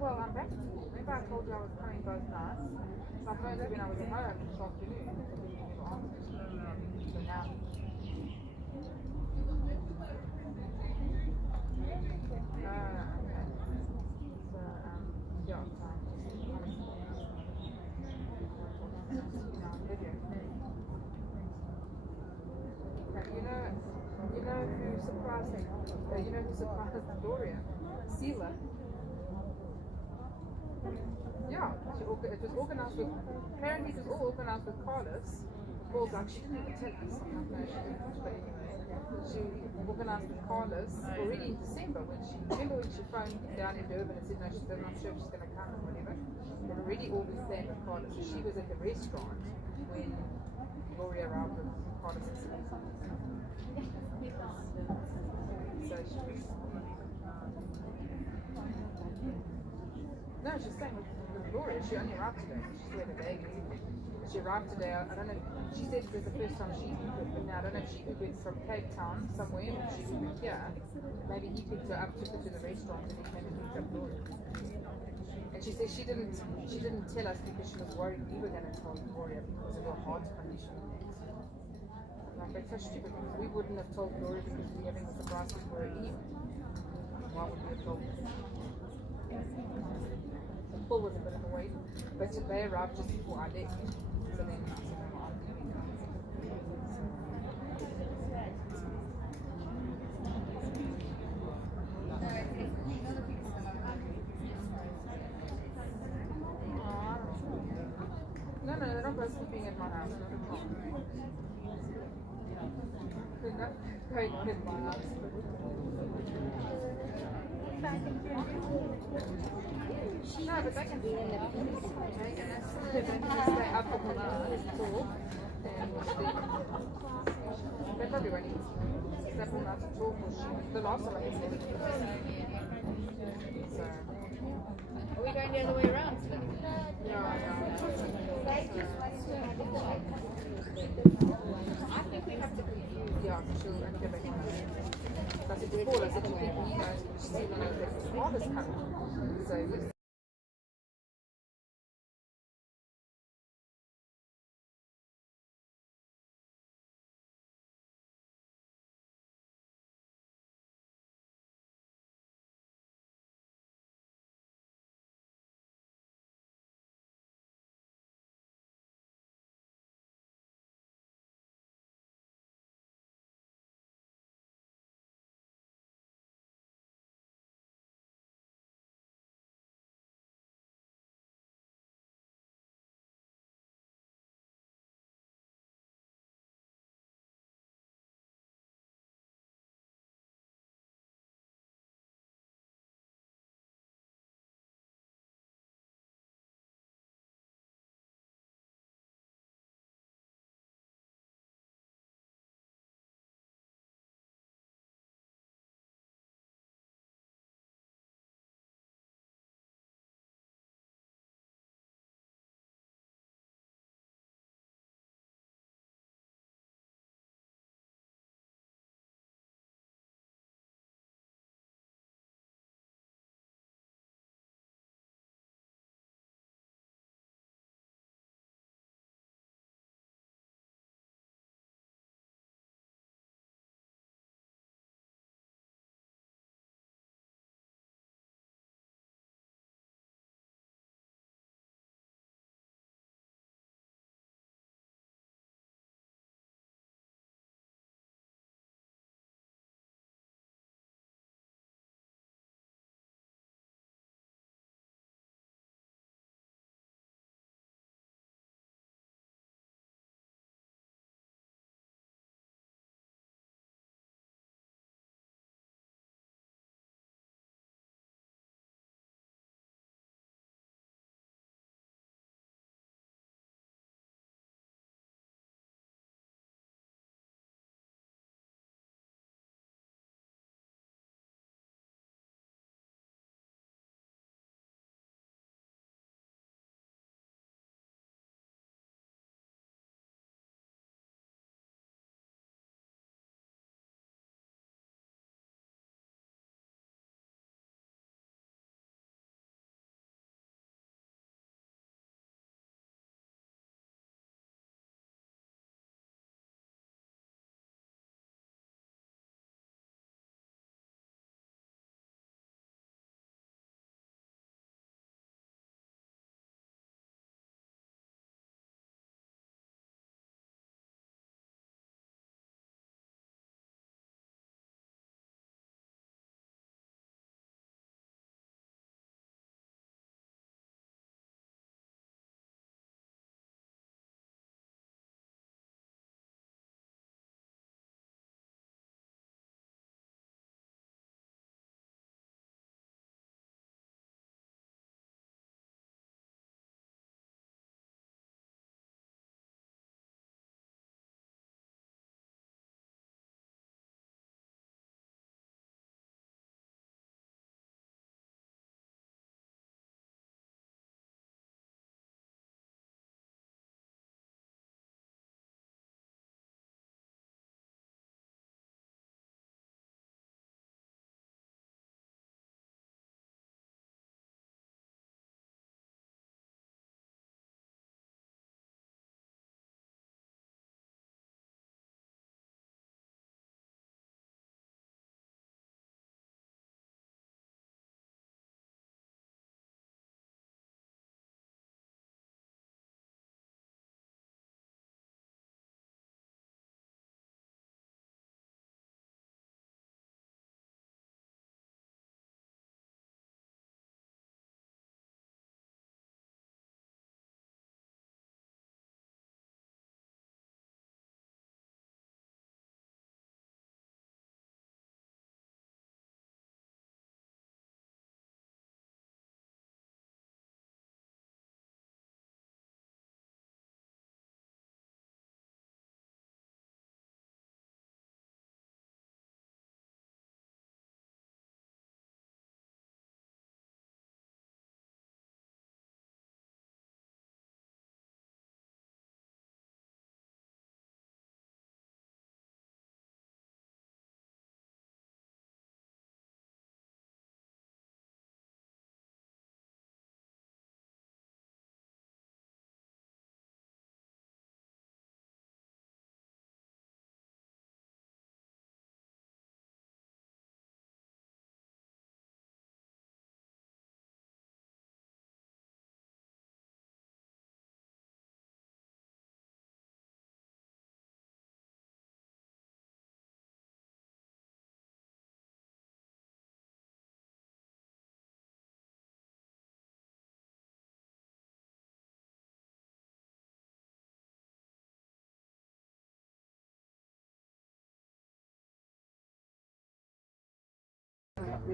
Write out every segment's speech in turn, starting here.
Well, I'm back to school. Remember I told you I was coming both nights? So I phoned you when I was at home this afternoon. So now. Okay. So, yeah, fine. Video. Okay, who surprised me? You know who surprised Gloria? Sela. Yeah, it was organized with, apparently it was all organized with Carlos. Well, like she didn't even tell us. I'm not know she didn't, but anyway. She organized with Carlos already in December remember when she phoned down in Durban and said no, she's not sure if she's going to come or whatever. But already all was planned with Carlos. So she was at the restaurant when Gloria arrived with Carlos and Selena. So she was. No, she's staying with Gloria. She only arrived today. She's still had a baby. She arrived today. I don't know. She said it was the first time she Ubered, but now I don't know if she Ubered from Cape Town somewhere or she Ubered here. Maybe he picked her up, took her to the restaurant, and he came and picked up Gloria. And she said she didn't tell us because she was worried we were going to tell Gloria because of her heart condition. Like, that's so stupid because we wouldn't have told Gloria because we were having a surprise for her anyway. Why would we have told her? Paul was a bit in the way, but they arrived just before I left. So then I said, well, I'm leaving. No, they're not both sleeping at my house. Not at all. They're not going at my house. No, but they can be in the they can stay up for the night, talk, and sleep. They probably won't even stay all night to talk or shoot. The last time I had slept. So. Are we going the other way around? Yeah. I think we have to confuse. Yeah, she'll only go back in. I said before, I said, you think he knows, she still knows that his father's coming. So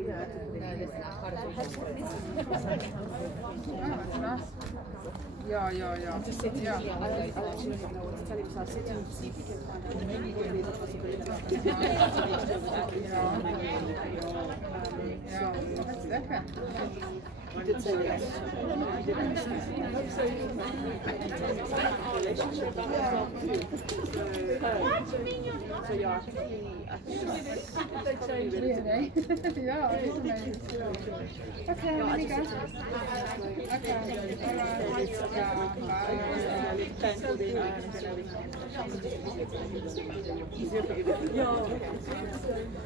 that's nice. Yeah. I'm just sitting here. I actually don't know what to tell him, so I'll sit and see if he can find out. Maybe there's a possibility. That's lekker. He did say yes. He did relationship so yeah, I think they changed it today. Yeah, definitely. Okay, let me go. Okay, alright. Easier for you to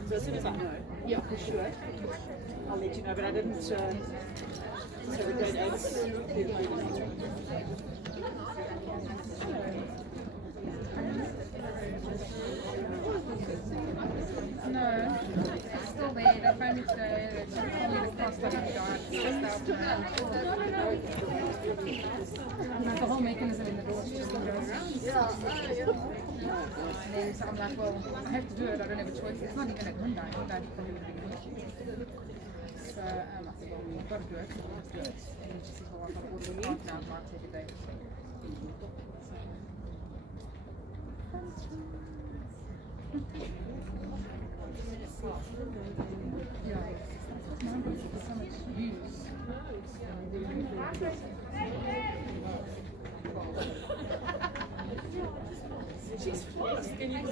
so as soon as I know, yeah, for sure, I'll let you know, but I didn't so the grade 8s No, it's still there. They phoned me today. They told me the cost of the diet. There's a whole mechanism in the door. She just goes around. And then so I'm like, well, I have to do it. I don't have a choice. It's not even at midnight. Midnight probably would have been an issue. So I said, well, we've got to do it. Let's do it. And she said, well, if I order the cart now, it might take a day. Yeah, so much use. she's fast. Can you go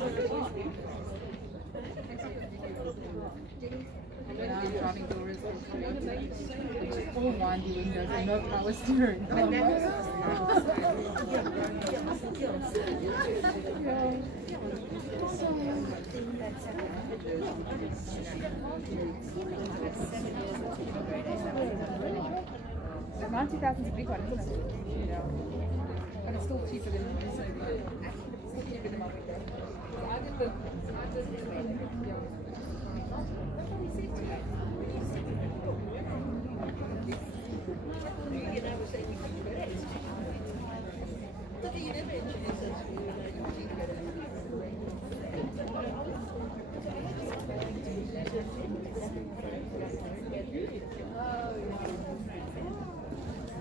Now I'm driving doors and just all windy windows and no power steering. Oh, the 90,000 is a big one, isn't it? Yeah. But it's still cheaper than my window. I did the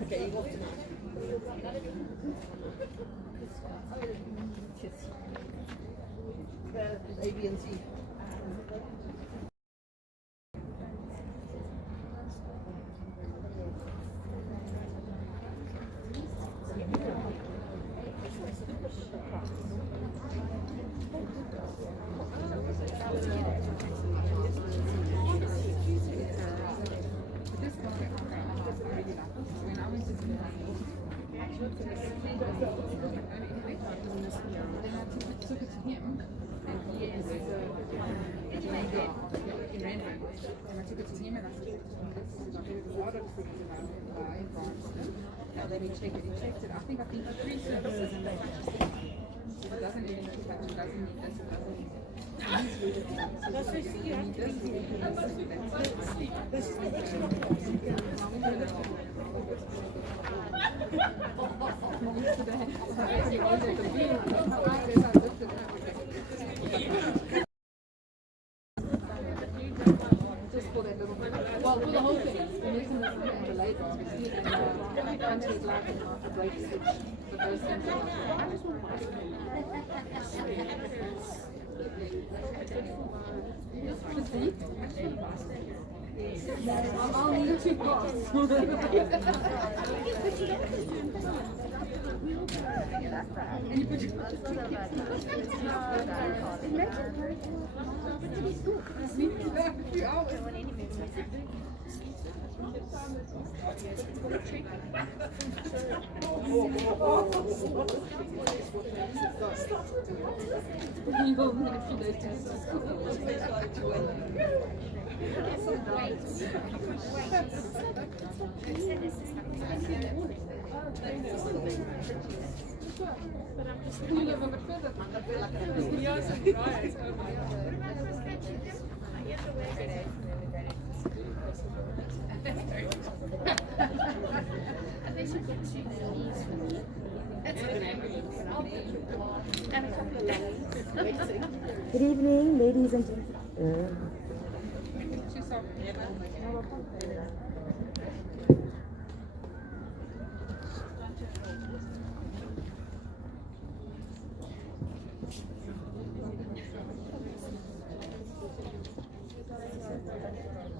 Okay, you walk tonight. A, B, and C. Let me check it. He checked it. I think 3 services and it doesn't even need that. It doesn't need this. It doesn't need just for that little bit. Well, for the whole thing. The mechanism and the labor, obviously, and countries like and after break switch, but those things are I just want physique. I'll need 2 cars. And you put your Good evening, ladies and gentlemen. stop.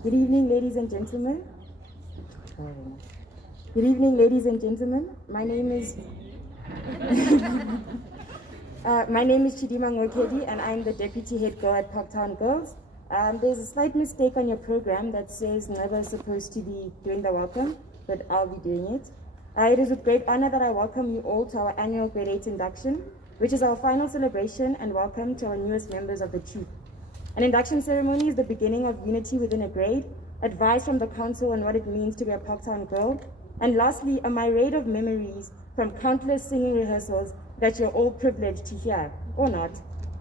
Good evening, ladies and gentlemen. Good evening, ladies and gentlemen. My name is Chidima Ngokedi, and I'm the deputy head girl at Parktown Girls. There's a slight mistake on your program that says Nova is supposed to be doing the welcome, but I'll be doing it. It is with great honor that I welcome you all to our annual Grade 8 induction, which is our final celebration and welcome to our newest members of the troop. An induction ceremony is the beginning of unity within a grade, advice from the council on what it means to be a Parktown girl, and lastly, a myriad of memories from countless singing rehearsals that you're all privileged to hear, or not.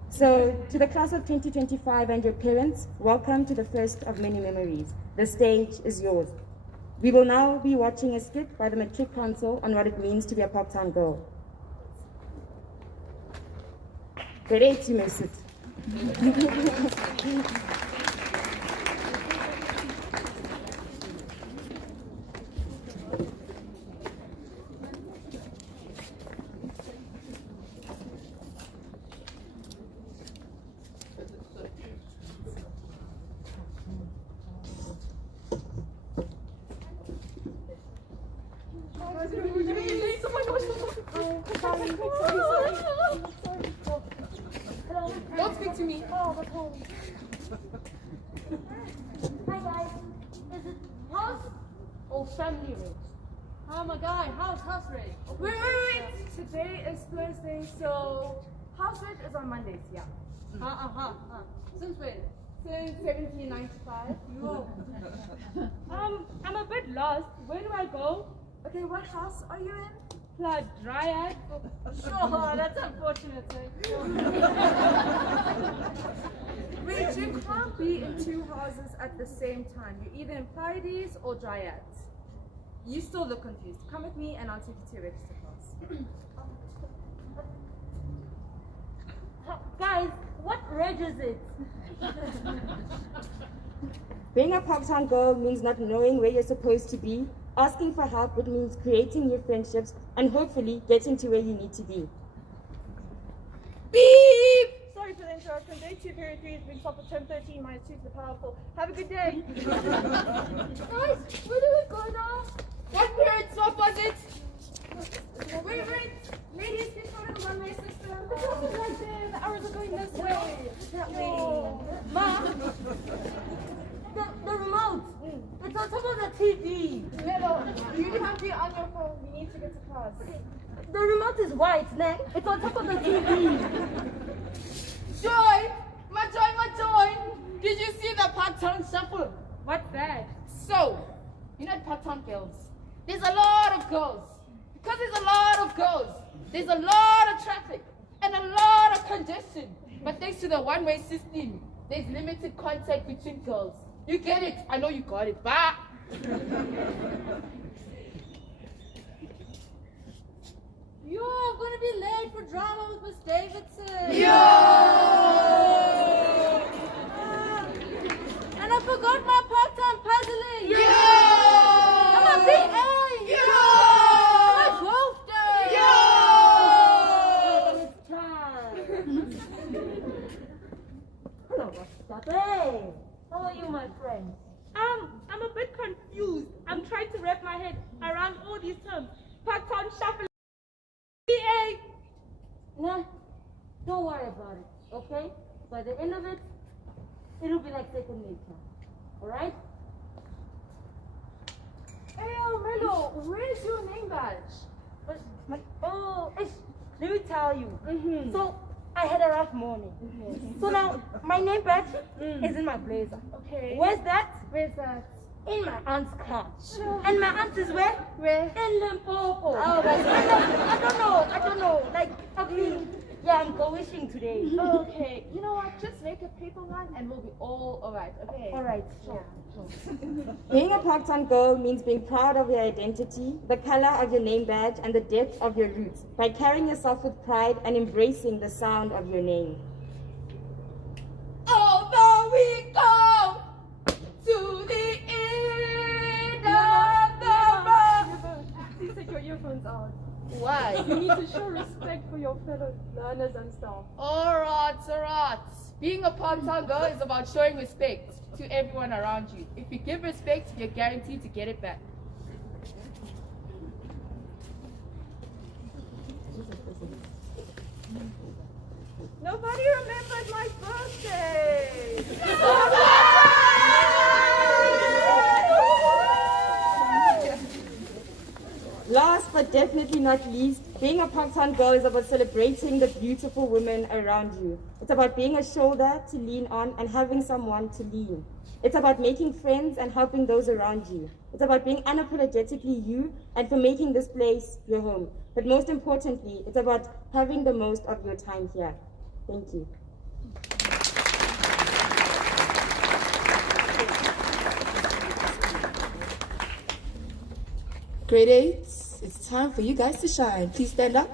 So, to the class of 2025 and your parents, welcome to the first of many memories. The stage is yours. We will now be watching a skit by the Matric Council on what it means to be a Parktown girl. Grade 8, you may sit. Don't speak to me. Oh, but home. Hi guys. Is it house or family rate? Oh my god, house rate. Wait. Today is Thursday, so house rate is on Mondays, yeah. Since when? Since 1795. Yo. I'm a bit lost. Where do I go? Okay, what house are you in? Blood Dryad? Sure, that's unfortunate. Wait, you can't be in two houses at the same time. You're either in Pleiades or Dryads. You still look confused. Come with me and I'll take you to your register class. Guys, what reg is it? Being a Parktown girl means not knowing where you're supposed to be. Asking for help, it means creating new friendships and hopefully getting to where you need to be. Beep! Sorry for the interruption. Day 2, period 3 is being stopped at 10:13 minus 2 to the power of 4. Have a good day. Guys, where do we go now? What period stop was it? Wait. Ladies, please follow the one-way system. Right there, the arrows are going this way. That way. Ma, the remote. It's on top of the TV. Little, you have to be on your phone. We need to get to class. The remote is white, ne? It's on top of the TV. Joy! My joy! Did you see the Parktown shuffle? What's that? So, you know Parktown girls. There's a lot of girls. Because there's a lot of girls, there's a lot of traffic and a lot of congestion. But thanks to the one-way system, there's limited contact between girls. You get it? I know you got it. Bye. Yo, I'm gonna be late for drama with Miss Davidson. Yo! And I forgot my part-time puzzling. Yo! I'm a BA. Yo! My birthday. Yo! It's time. Hello, what's up? Hey, how are you, my friend? I'm a bit confused. I'm trying to wrap my head around all these terms. Parktown shuffle. PA. Nah, don't worry about it, okay? By the end of it, it'll be like second nature, alright? Hey, Melo, where's your name badge? Let me tell you. So, I had a rough morning. So now, my name badge is in my blazer. Okay. Where's that? Where's that? In my aunt's car. And my aunt is where? Where? In Limpopo. Oh, that's I don't know. Like, I mean, yeah, I'm go-wishing today. Okay, you know what? Just make a paper one and we'll be all alright, okay? Alright, sure. Being a Parktown girl means being proud of your identity, the color of your name badge, and the depth of your roots by carrying yourself with pride and embracing the sound of your name. Although we go to You need to show respect for your fellow learners and staff. Alright. Being a Parktown girl is about showing respect to everyone around you. If you give respect, you're guaranteed to get it back. Nobody remembered my birthday. Last but definitely not least, being a Parktown girl is about celebrating the beautiful women around you. It's about being a shoulder to lean on and having someone to lean. It's about making friends and helping those around you. It's about being unapologetically you and for making this place your home. But most importantly, it's about having the most of your time here. Thank you. Grade 8, it's time for you guys to shine. Please stand up.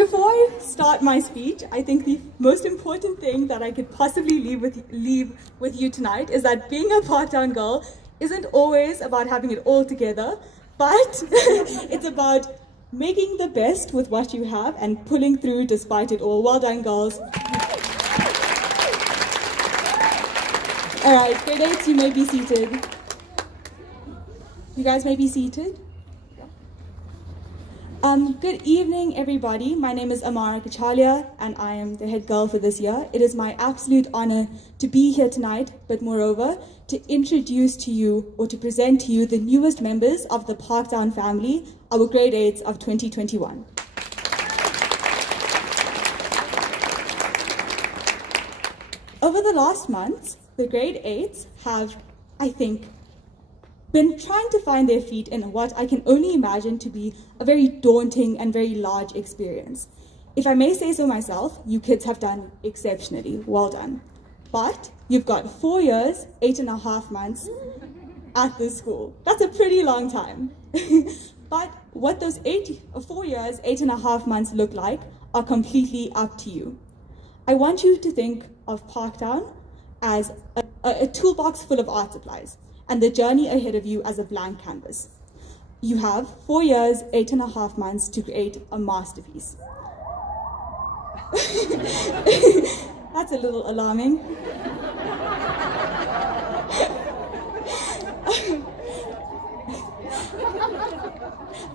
Before I start my speech, I think the most important thing that I could possibly leave with you tonight is that being a Parktown girl isn't always about having it all together, but it's about making the best with what you have and pulling through despite it all. Well done, girls. All right, grade 8s, you may be seated. You guys may be seated. Good evening, everybody. My name is Amara Kachalia, and I am the head girl for this year. It is my absolute honor to be here tonight, but moreover, to introduce to you or to present to you the newest members of the Parktown family, our grade 8s of 2021. Over the last months, the grade 8s have, I think, been trying to find their feet in what I can only imagine to be a very daunting and very large experience. If I may say so myself, you kids have done exceptionally. Well done. But you've got 4 years, 8.5 months at this school. That's a pretty long time. But what those 4 years, 8.5 months look like are completely up to you. I want you to think of Parktown as a toolbox full of art supplies, and the journey ahead of you as a blank canvas. You have 4 years, 8.5 months to create a masterpiece. That's a little alarming.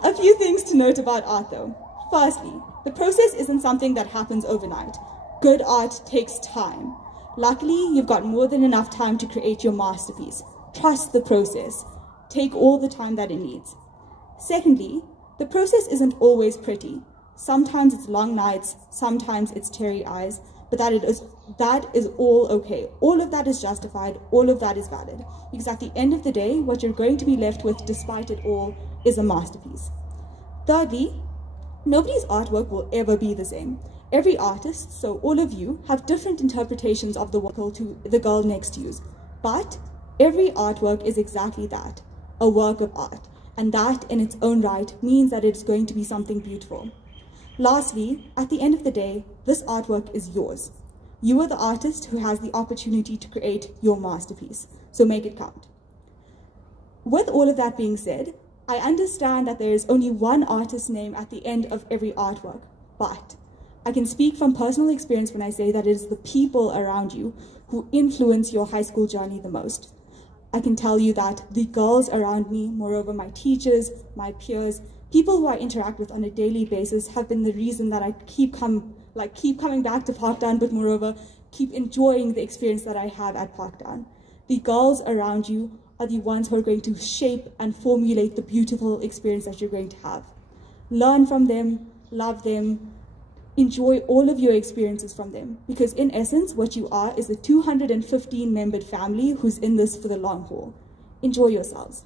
A few things to note about art though. Firstly, the process isn't something that happens overnight. Good art takes time. Luckily, you've got more than enough time to create your masterpiece. Trust the process. Take all the time that it needs. Secondly, the process isn't always pretty. Sometimes it's long nights, sometimes it's teary eyes, but that is all okay. All of that is justified, all of that is valid. Because at the end of the day, what you're going to be left with, despite it all, is a masterpiece. Thirdly, nobody's artwork will ever be the same. Every artist, so all of you, have different interpretations of the work to the girl next to you. But every artwork is exactly that, a work of art, and that in its own right means that it's going to be something beautiful. Lastly, at the end of the day, this artwork is yours. You are the artist who has the opportunity to create your masterpiece, so make it count. With all of that being said, I understand that there is only one artist's name at the end of every artwork, but I can speak from personal experience when I say that it is the people around you who influence your high school journey the most. I can tell you that the girls around me, moreover my teachers, my peers, people who I interact with on a daily basis have been the reason that I keep coming back to Parktown, but moreover, keep enjoying the experience that I have at Parktown. The girls around you are the ones who are going to shape and formulate the beautiful experience that you're going to have. Learn from them, love them, enjoy all of your experiences from them, because in essence, what you are is a 215-membered family who's in this for the long haul. Enjoy yourselves.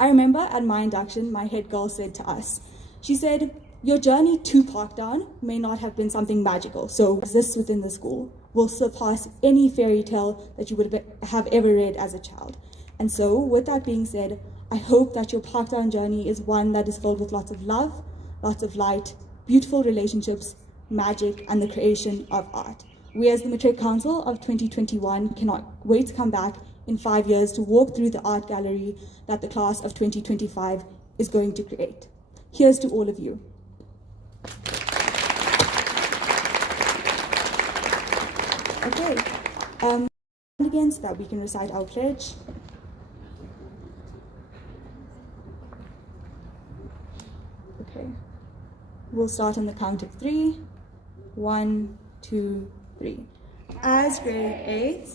I remember at my induction, my head girl said to us, she said, your journey to Parktown may not have been something magical, so exists within the school will surpass any fairy tale that you would have ever read as a child. And so, with that being said, I hope that your Parktown journey is one that is filled with lots of love, lots of light, beautiful relationships, magic, and the creation of art. We as the Matric Council of 2021 cannot wait to come back in 5 years to walk through the art gallery that the class of 2025 is going to create. Here's to all of you. Okay, again so that we can recite our pledge. Okay. We'll start on the count of 3. 1, 2, 3. As grade 8,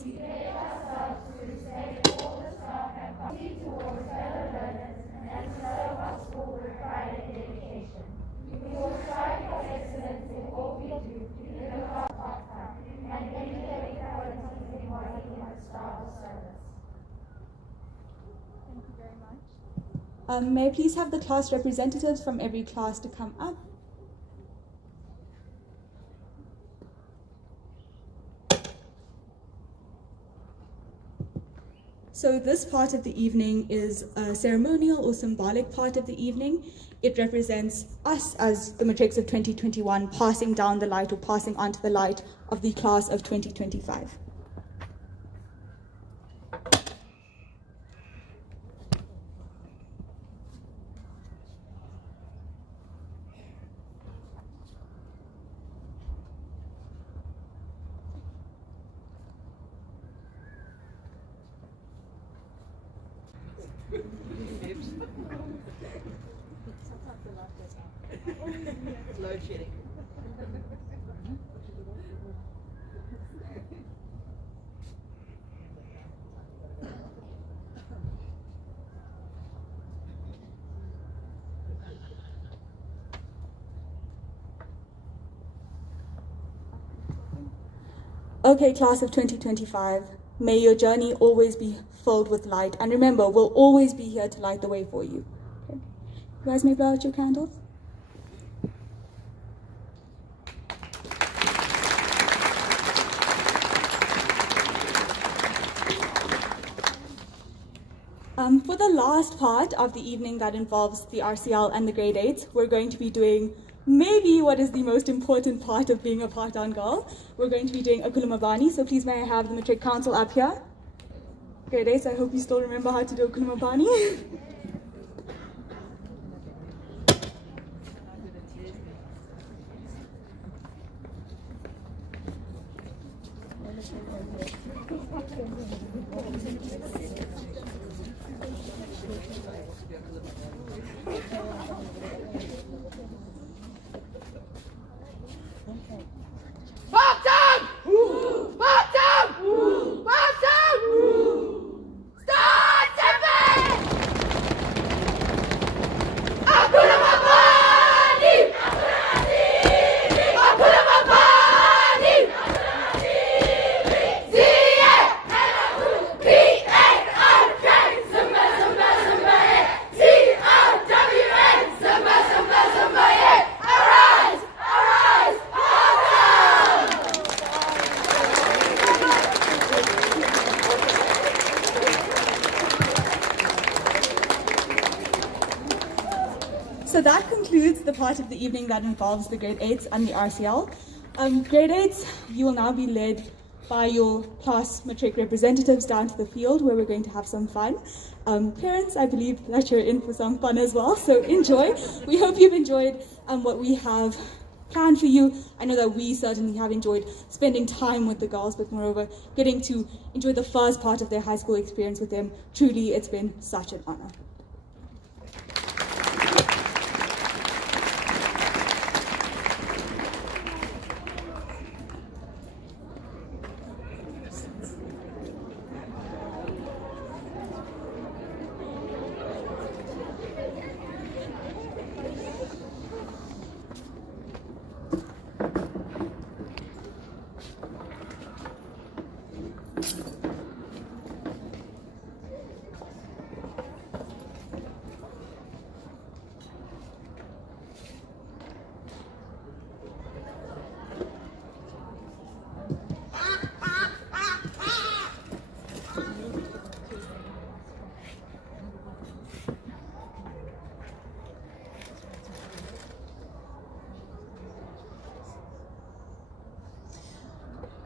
may I please have the class representatives from every class to come up? So this part of the evening is a ceremonial or symbolic part of the evening. It represents us as the matrics of 2021 passing down the light or passing onto the light of the class of 2025. Load shedding. Okay, class of 2025, may your journey always be filled with light. And remember, we'll always be here to light the way for you. Okay. You guys may blow out your candles. For the last part of the evening that involves the RCL and the grade 8s, we're going to be doing maybe what is the most important part of being a Parktown girl. We're going to be doing Akulumabani, so please may I have the Matric Council up here. Grade 8s, I hope you still remember how to do Akulumabani. Parktown! Parktown! Parktown! Start stepping! Akulumabani! Akulumabani! ZA! PA! Zumba, zumba, zumba, ZRWA! Zumba, zumba, zumba, arise! Arise! So that concludes the part of the evening that involves the grade 8s and the RCL. Grade 8s, you will now be led by your class matric representatives down to the field where we're going to have some fun. Parents, I believe that you're in for some fun as well, so enjoy. We hope you've enjoyed what we have planned for you. I know that we certainly have enjoyed spending time with the girls, but moreover, getting to enjoy the first part of their high school experience with them. Truly, it's been such an honor.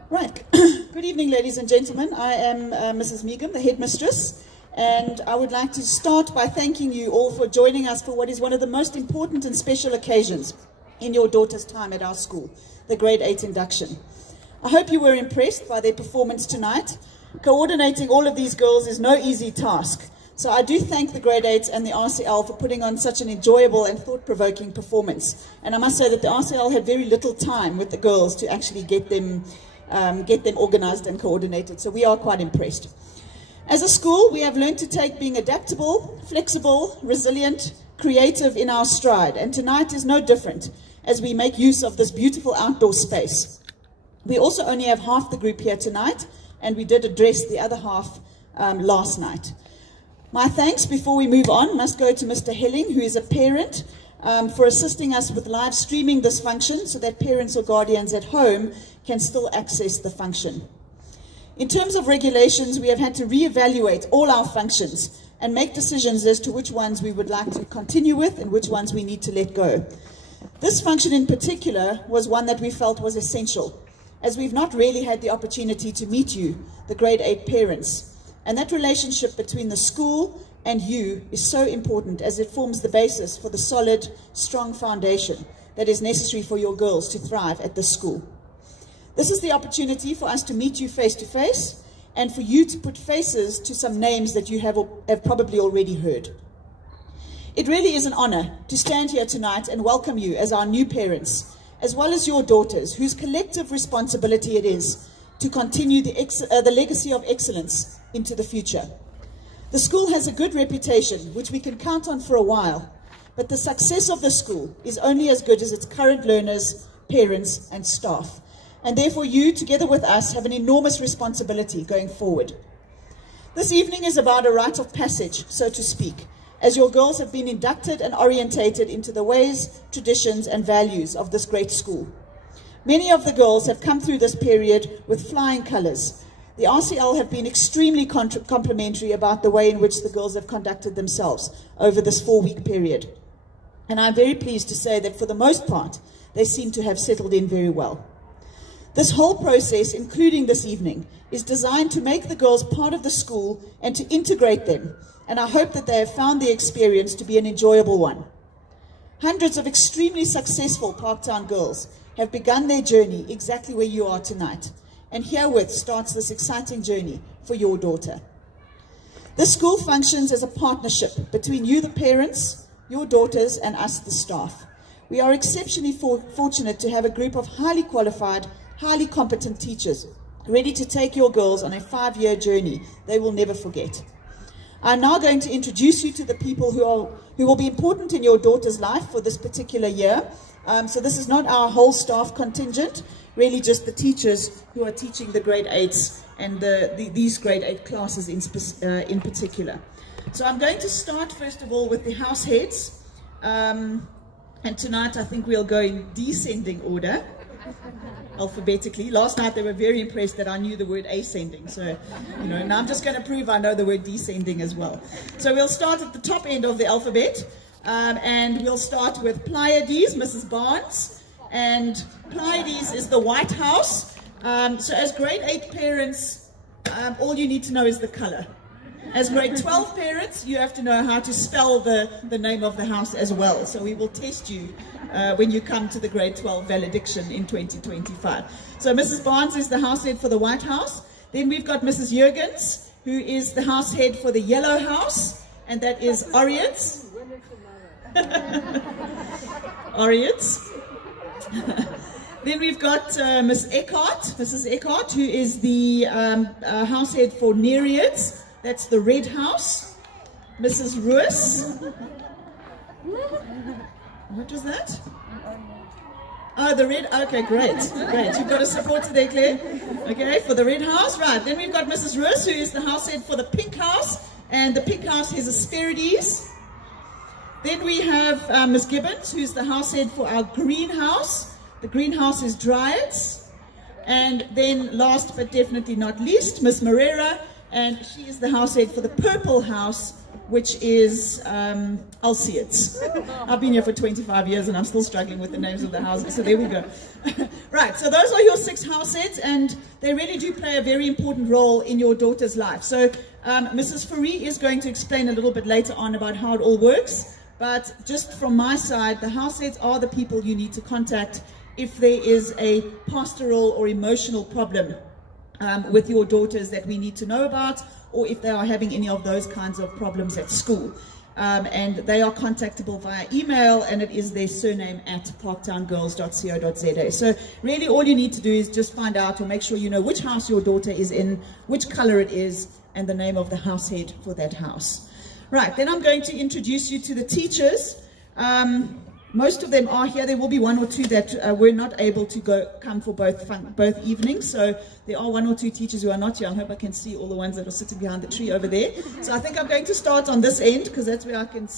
Right. Good evening, ladies and gentlemen. I am Mrs. Meaghan, the headmistress, and I would like to start by thanking you all for joining us for what is one of the most important and special occasions in your daughter's time at our school, the Grade 8 induction. I hope you were impressed by their performance tonight. Coordinating all of these girls is no easy task, so I do thank the Grade 8s and the RCL for putting on such an enjoyable and thought-provoking performance. And I must say that the RCL had very little time with the girls to actually get them organized and coordinated, so we are quite impressed. As a school, we have learned to take being adaptable, flexible, resilient, creative in our stride, and tonight is no different as we make use of this beautiful outdoor space. We also only have half the group here tonight, and we did address the other half last night. My thanks before we move on must go to Mr. Helling, who is a parent, for assisting us with live streaming this function so that parents or guardians at home can still access the function. In terms of regulations, we have had to reevaluate all our functions and make decisions as to which ones we would like to continue with and which ones we need to let go. This function in particular was one that we felt was essential, as we've not really had the opportunity to meet you, the grade 8 parents. And that relationship between the school and you is so important, as it forms the basis for the solid, strong foundation that is necessary for your girls to thrive at the school. This is the opportunity for us to meet you face to face and for you to put faces to some names that you have probably already heard. It really is an honor to stand here tonight and welcome you as our new parents, as well as your daughters, whose collective responsibility it is to continue the legacy of excellence into the future. The school has a good reputation, which we can count on for a while, but the success of the school is only as good as its current learners, parents, and staff. And therefore you, together with us, have an enormous responsibility going forward. This evening is about a rite of passage, so to speak, as your girls have been inducted and orientated into the ways, traditions, and values of this great school. Many of the girls have come through this period with flying colors. The RCL have been extremely complimentary about the way in which the girls have conducted themselves over this 4-week period. And I'm very pleased to say that for the most part, they seem to have settled in very well. This whole process, including this evening, is designed to make the girls part of the school and to integrate them, and I hope that they have found the experience to be an enjoyable one. Hundreds of extremely successful Parktown girls have begun their journey exactly where you are tonight, and herewith starts this exciting journey for your daughter. This school functions as a partnership between you, the parents, your daughters, and us, the staff. We are exceptionally fortunate to have a group of highly qualified, highly competent teachers ready to take your girls on a 5-year journey they will never forget. I'm now going to introduce you to the people who will be important in your daughter's life for this particular year. So this is not our whole staff contingent, really just the teachers who are teaching the grade 8s and these grade 8 classes in particular. So I'm going to start first of all with the house heads. And tonight I think we'll go in descending order, alphabetically. Last night they were very impressed that I knew the word ascending. So, now I'm just going to prove I know the word descending as well. So we'll start at the top end of the alphabet. And we'll start with Pleiades, Mrs. Barnes. And Pleiades is the White House. So as grade 8 parents, all you need to know is the color. As grade 12 parents, you have to know how to spell the name of the house as well. So we will test you when you come to the grade 12 valediction in 2025. So Mrs. Barnes is the house head for the White House. Then we've got Mrs. Jurgens, who is the house head for the Yellow House, and that is Orients. Orients. Then we've got Mrs. Eckhart, who is the house head for Nereids. That's the Red House. Mrs. Ruiz. What was that? Oh, the red. Okay, great. Great. You've got a supporter there, Claire. Okay, for the Red House. Right. Then we've got Mrs. Ruiz, who is the house head for the Pink House. And the Pink House has Asperides. Then we have Ms. Gibbons, who's the house head for our Greenhouse. The Greenhouse is Dryads. And then last but definitely not least, Ms. Moreira. And she is the house head for the Purple House, which is Alcides. I've been here for 25 years and I'm still struggling with the names of the houses, so there we go. Right, so those are your 6 house heads, and they really do play a very important role in your daughter's life. So Mrs. Fourie is going to explain a little bit later on about how it all works, but just from my side, the house heads are the people you need to contact if there is a pastoral or emotional problem with your daughters that we need to know about, or if they are having any of those kinds of problems at school. And they are contactable via email, and it is their surname at parktown.girls.co.za. So really all you need to do is just find out or make sure you know which house your daughter is in, which color it is, and the name of the house head for that house. Right, then I'm going to introduce you to the teachers. Most of them are here. There will be 1 or 2 that were not able to come for both evenings. So there are 1 or 2 teachers who are not here. I hope I can see all the ones that are sitting behind the tree over there. So I think I'm going to start on this end because that's where I can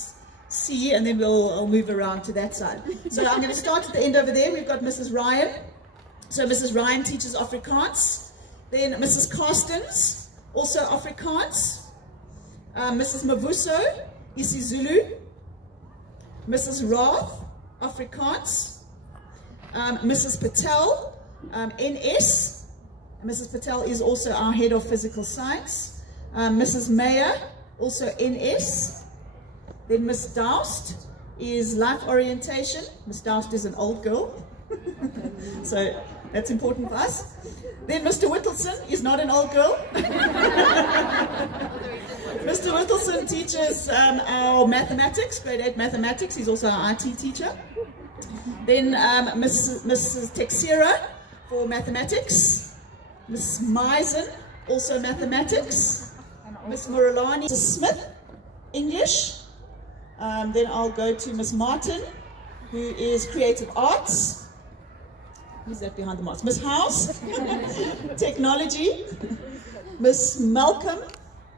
see, and then I'll move around to that side. So I'm going to start at the end over there. We've got Mrs. Ryan. So Mrs. Ryan teaches Afrikaans. Then Mrs. Carstens, also Afrikaans. Mrs. Mavuso, isiZulu, Mrs. Roth, Afrikaans, Mrs. Patel, NS. Mrs. Patel is also our head of physical science. Mrs. Mayer, also NS. Then Miss Doust is life orientation. Miss Doust is an old girl, so that's important for us. Then Mr. Whittleson is not an old girl. Mr. Whittleson teaches our mathematics, grade 8 mathematics. He's also our IT teacher. Then Mrs. Texera for mathematics. Miss Meisen, also mathematics. Miss Muralani Smith, English. Then I'll go to Miss Martin, who is creative arts. Who's that behind the mask? Miss House, technology. Miss Malcolm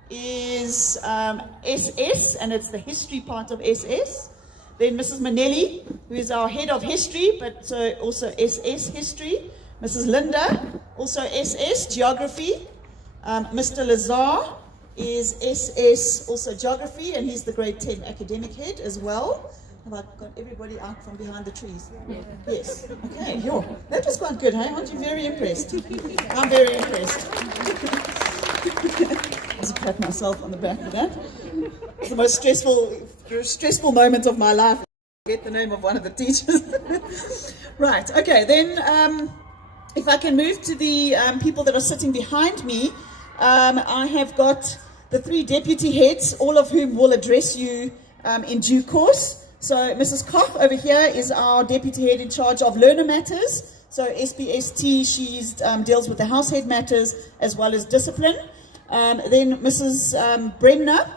is SS, and it's the history part of SS. Then Mrs. Manelli, who is our head of history, but so also SS history. Mrs. Linda, also SS geography. Mr. Lazar is SS, also geography, and he's the grade 10 academic head as well. Have I got everybody out from behind the trees? Yes. Okay, that was quite good, hey? Aren't you very impressed? I'm very impressed. I just pat myself on the back for that. It's the most stressful moment of my life. I get the name of one of the teachers. Right, okay, then if I can move to the people that are sitting behind me, I have got the 3 deputy heads, all of whom will address you in due course. So Mrs. Koch over here is our deputy head in charge of learner matters. So SBST, she deals with the house head matters as well as discipline. Then Mrs. Bremner,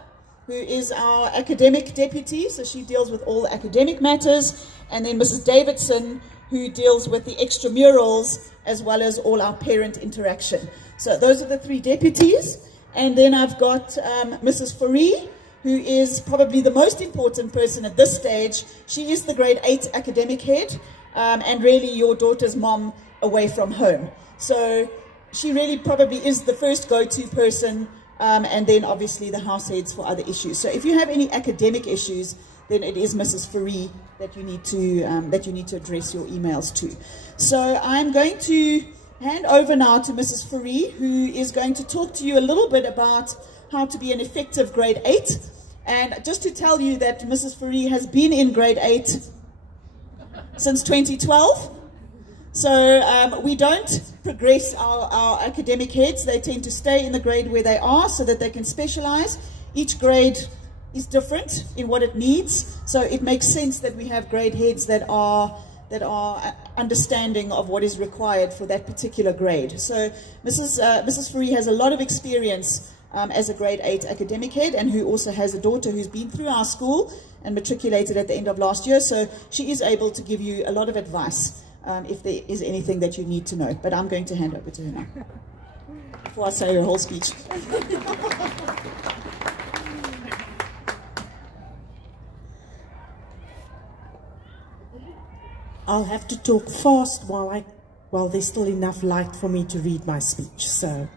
who is our academic deputy, so she deals with all academic matters. And then Mrs. Davidson, who deals with the extramurals as well as all our parent interaction. So those are the 3 deputies. And then I've got Mrs. Fourie, who is probably the most important person at this stage. She is the grade 8 academic head, and really your daughter's mom away from home. So she really probably is the first go-to person, and then obviously the house heads for other issues. So if you have any academic issues, then it is Mrs. Fourie that you need to address your emails to. So I'm going to hand over now to Mrs. Fourie, who is going to talk to you a little bit about how to be an effective grade 8. And just to tell you that Mrs. Fourie has been in grade 8 since 2012. So we don't progress our academic heads. They tend to stay in the grade where they are so that they can specialize. Each grade is different in what it needs. So it makes sense that we have grade heads that are understanding of what is required for that particular grade. So Mrs. Fourie has a lot of experience as a grade 8 academic head, and who also has a daughter who's been through our school and matriculated at the end of last year. So she is able to give you a lot of advice if there is anything that you need to know. But I'm going to hand over to her now before I say her whole speech. I'll have to talk fast while there's still enough light for me to read my speech. So,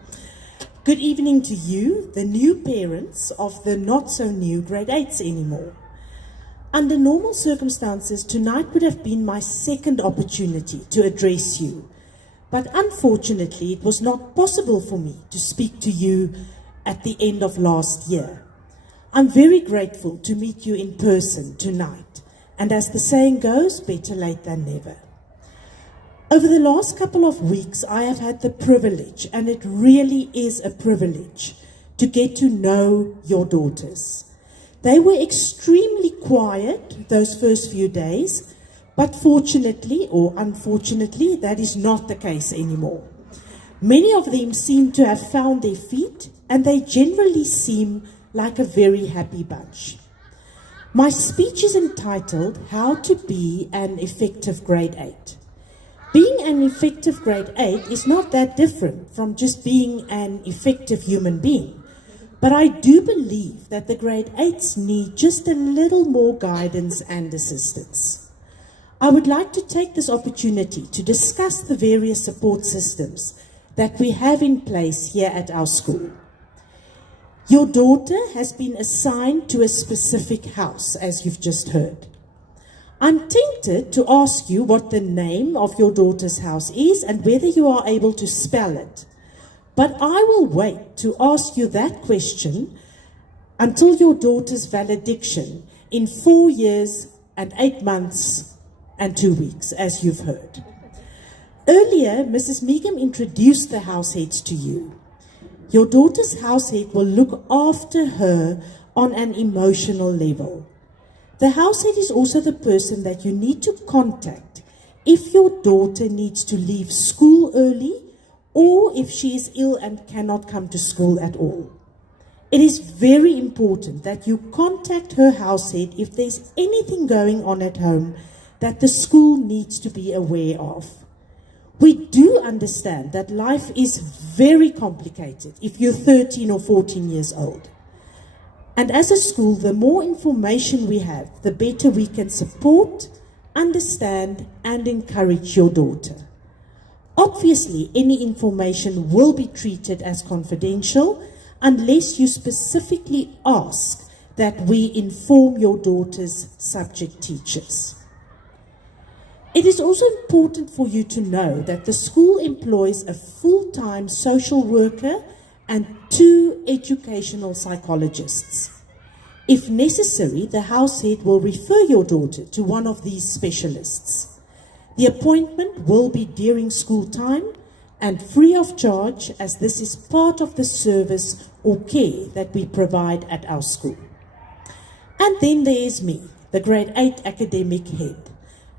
good evening to you, the new parents of the not-so-new grade 8s anymore. Under normal circumstances, tonight would have been my second opportunity to address you. But unfortunately, it was not possible for me to speak to you at the end of last year. I'm very grateful to meet you in person tonight. And as the saying goes, better late than never. Over the last couple of weeks, I have had the privilege, and it really is a privilege, to get to know your daughters. They were extremely quiet those first few days, but fortunately or unfortunately, that is not the case anymore. Many of them seem to have found their feet, and they generally seem like a very happy bunch. My speech is entitled, How to Be an Effective Grade 8. Being an effective grade 8 is not that different from just being an effective human being. But I do believe that the grade 8s need just a little more guidance and assistance. I would like to take this opportunity to discuss the various support systems that we have in place here at our school. Your daughter has been assigned to a specific house, as you've just heard. I'm tempted to ask you what the name of your daughter's house is and whether you are able to spell it. But I will wait to ask you that question until your daughter's valediction in 4 years and 8 months and 2 weeks, as you've heard. Earlier, Mrs. Meagam introduced the househeads to you. Your daughter's househead will look after her on an emotional level. The househead is also the person that you need to contact if your daughter needs to leave school early or if she is ill and cannot come to school at all. It is very important that you contact her househead if there's anything going on at home that the school needs to be aware of. We do understand that life is very complicated if you're 13 or 14 years old. And as a school, the more information we have, the better we can support, understand, and encourage your daughter. Obviously, any information will be treated as confidential unless you specifically ask that we inform your daughter's subject teachers. It is also important for you to know that the school employs a full-time social worker and 2 educational psychologists. If necessary, the househead will refer your daughter to one of these specialists. The appointment will be during school time and free of charge, as this is part of the service or care that we provide at our school. And then there is me, the grade 8 academic head.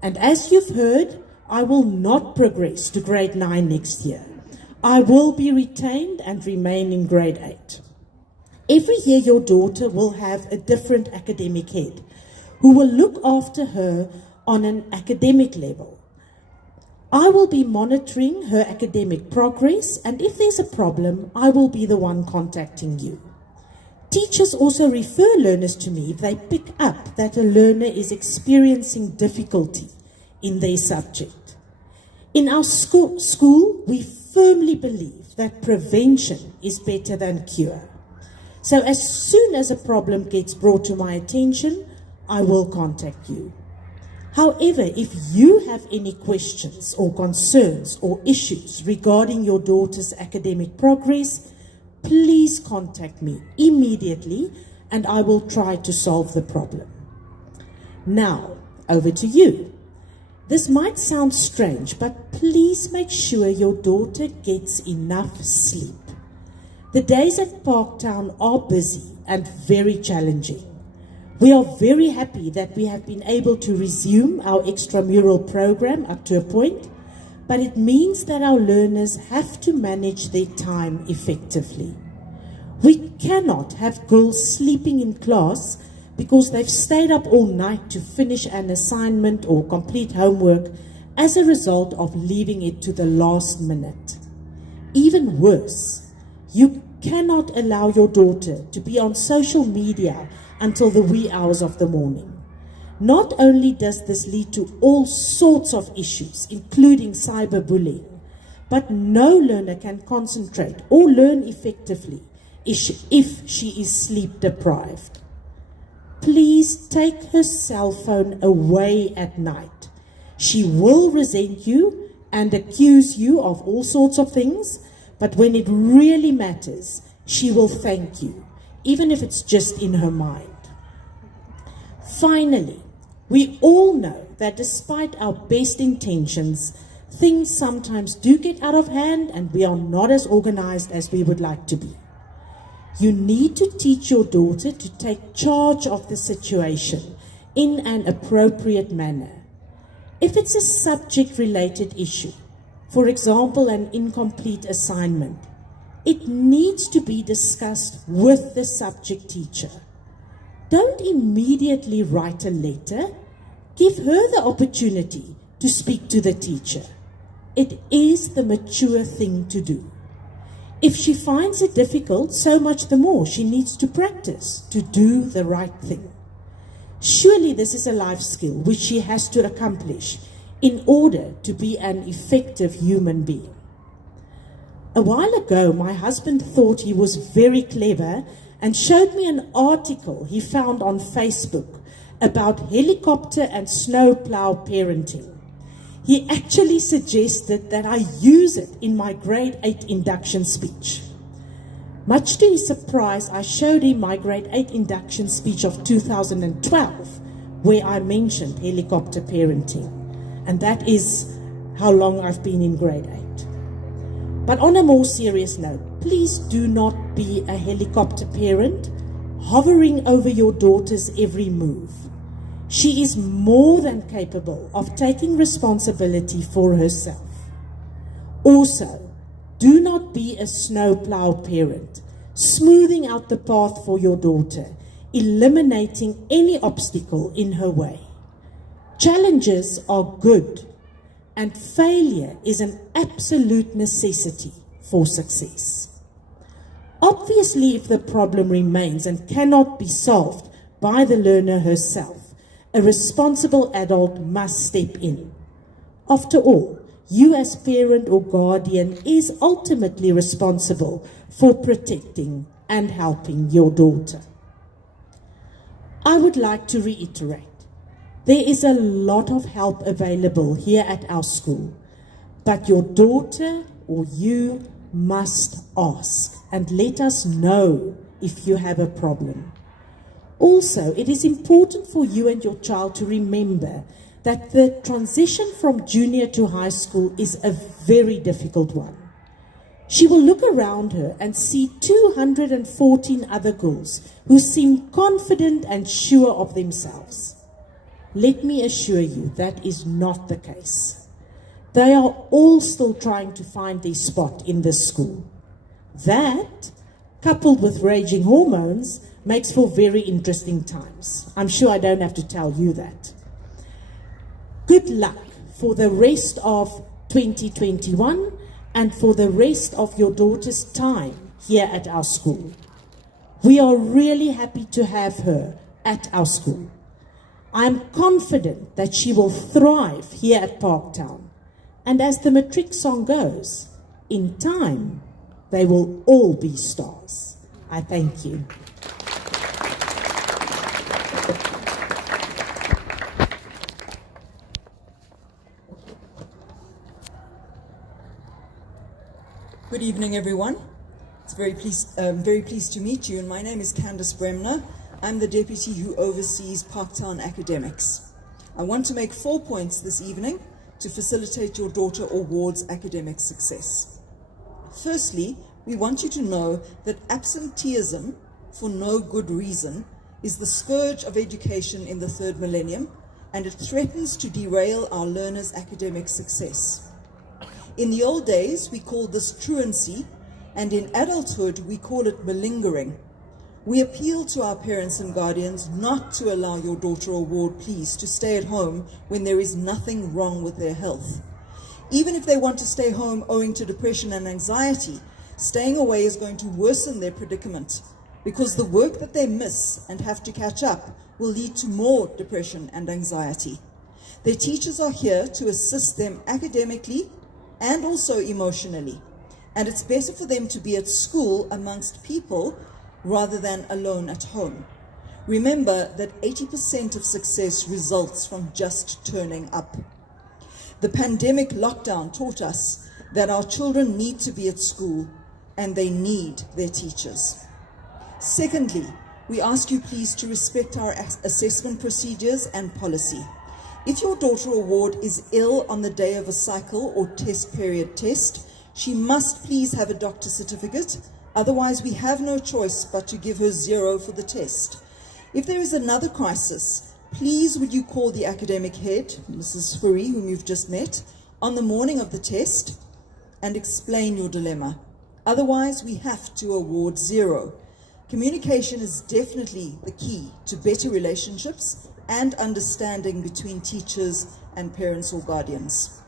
And as you've heard, I will not progress to grade 9 next year. I will be retained and remain in grade 8. Every year your daughter will have a different academic head who will look after her on an academic level. I will be monitoring her academic progress, and if there's a problem, I will be the one contacting you. Teachers also refer learners to me if they pick up that a learner is experiencing difficulty in their subject. In our school, we firmly believe that prevention is better than cure. So as soon as a problem gets brought to my attention, I will contact you. However, if you have any questions or concerns or issues regarding your daughter's academic progress, please contact me immediately and I will try to solve the problem. Now, over to you. This might sound strange, but please make sure your daughter gets enough sleep. The days at Parktown are busy and very challenging. We are very happy that we have been able to resume our extramural program up to a point, but it means that our learners have to manage their time effectively. We cannot have girls sleeping in class because they've stayed up all night to finish an assignment or complete homework as a result of leaving it to the last minute. Even worse, you cannot allow your daughter to be on social media until the wee hours of the morning. Not only does this lead to all sorts of issues, including cyberbullying, but no learner can concentrate or learn effectively if she is sleep deprived. Please take her cell phone away at night. She will resent you and accuse you of all sorts of things, but when it really matters, she will thank you, even if it's just in her mind. Finally, we all know that despite our best intentions, things sometimes do get out of hand and we are not as organized as we would like to be. You need to teach your daughter to take charge of the situation in an appropriate manner. If it's a subject-related issue, for example, an incomplete assignment, it needs to be discussed with the subject teacher. Don't immediately write a letter. Give her the opportunity to speak to the teacher. It is the mature thing to do. If she finds it difficult, so much the more she needs to practice to do the right thing. Surely this is a life skill which she has to accomplish in order to be an effective human being. A while ago, my husband thought he was very clever and showed me an article he found on Facebook about helicopter and snowplow parenting. He actually suggested that I use it in my grade 8 induction speech. Much to his surprise, I showed him my grade 8 induction speech of 2012, where I mentioned helicopter parenting. And that is how long I've been in grade 8. But on a more serious note, please do not be a helicopter parent hovering over your daughter's every move. She is more than capable of taking responsibility for herself. Also, do not be a snowplow parent, smoothing out the path for your daughter, eliminating any obstacle in her way. Challenges are good, and failure is an absolute necessity for success. Obviously, if the problem remains and cannot be solved by the learner herself, a responsible adult must step in. After all, you as parent or guardian is ultimately responsible for protecting and helping your daughter. I would like to reiterate, there is a lot of help available here at our school, but your daughter or you must ask and let us know if you have a problem. Also, it is important for you and your child to remember that the transition from junior to high school is a very difficult one. She will look around her and see 214 other girls who seem confident and sure of themselves. Let me assure you that is not the case. They are all still trying to find their spot in this school. That, coupled with raging hormones, makes for very interesting times. I'm sure I don't have to tell you that. Good luck for the rest of 2021 and for the rest of your daughter's time here at our school. We are really happy to have her at our school. I'm confident that she will thrive here at Parktown. And as the matric song goes, in time, they will all be stars. I thank you. Good evening, everyone. It's very pleased to meet you, and my name is Candice Bremner. I'm the deputy who oversees Parktown academics. I want to make 4 points this evening to facilitate your daughter or ward's academic success. Firstly, we want you to know that absenteeism for no good reason is the scourge of education in the third millennium, and it threatens to derail our learners' academic success. In the old days, we called this truancy, and in adulthood, we call it malingering. We appeal to our parents and guardians not to allow your daughter or ward, please, to stay at home when there is nothing wrong with their health. Even if they want to stay home owing to depression and anxiety, staying away is going to worsen their predicament, because the work that they miss and have to catch up will lead to more depression and anxiety. Their teachers are here to assist them academically and also emotionally. And it's better for them to be at school amongst people rather than alone at home. Remember that 80% of success results from just turning up. The pandemic lockdown taught us that our children need to be at school and they need their teachers. Secondly, we ask you please to respect our assessment procedures and policy. If your daughter or ward is ill on the day of a cycle or test period test, she must please have a doctor's certificate. Otherwise, we have no choice but to give her 0 for the test. If there is another crisis, please would you call the academic head, Mrs. Fourie, whom you've just met, on the morning of the test and explain your dilemma. Otherwise, we have to award 0. Communication is definitely the key to better relationships and understanding between teachers and parents or guardians.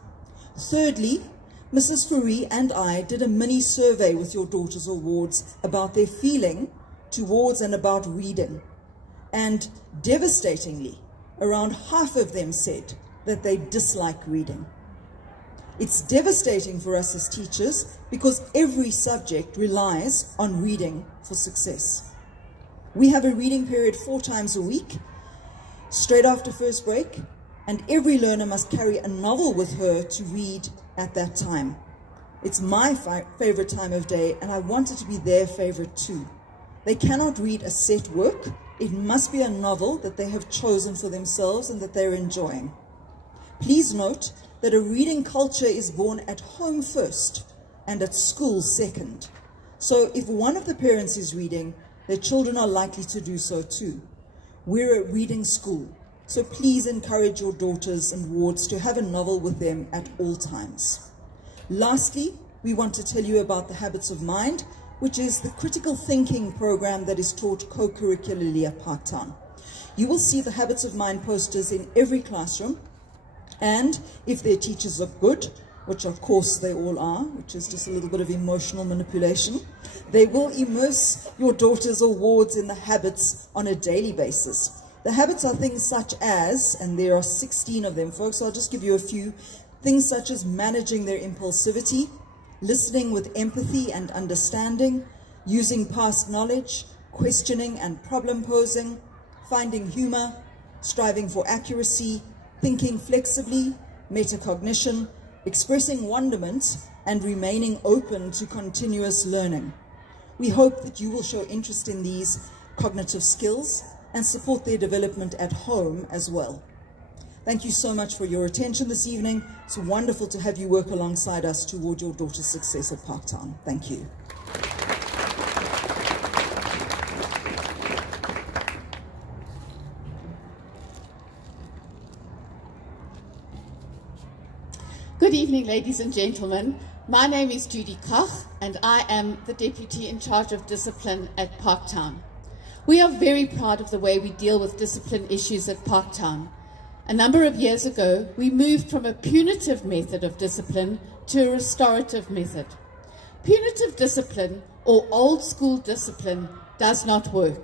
Thirdly, Mrs. Fourie and I did a mini survey with your daughters or wards about their feeling towards and about reading. And devastatingly, around half of them said that they dislike reading. It's devastating for us as teachers because every subject relies on reading for success. We have a reading period 4 times a week, straight after first break, and every learner must carry a novel with her to read at that time. It's my favorite time of day, and I want it to be their favorite too. They cannot read a set work. It must be a novel that they have chosen for themselves and that they're enjoying. Please note that a reading culture is born at home first and at school second. So if one of the parents is reading, their children are likely to do so too. We're a reading school, so please encourage your daughters and wards to have a novel with them at all times. Lastly, we want to tell you about the Habits of Mind, which is the critical thinking program that is taught co-curricularly at Parktown. You will see the Habits of Mind posters in every classroom, and if their teachers are good, which of course they all are, which is just a little bit of emotional manipulation, they will immerse your daughters or wards in the habits on a daily basis. The habits are things such as, and there are 16 of them, folks, so I'll just give you a few, things such as managing their impulsivity, listening with empathy and understanding, using past knowledge, questioning and problem posing, finding humor, striving for accuracy, thinking flexibly, metacognition, expressing wonderment, and remaining open to continuous learning. We hope that you will show interest in these cognitive skills and support their development at home as well. Thank you so much for your attention this evening. It's wonderful to have you work alongside us toward your daughter's success at Parktown. Thank you. Good evening, ladies and gentlemen. My name is Judy Koch, and I am the Deputy in charge of discipline at Parktown. We are very proud of the way we deal with discipline issues at Parktown. A number of years ago, we moved from a punitive method of discipline to a restorative method. Punitive discipline, or old school discipline, does not work.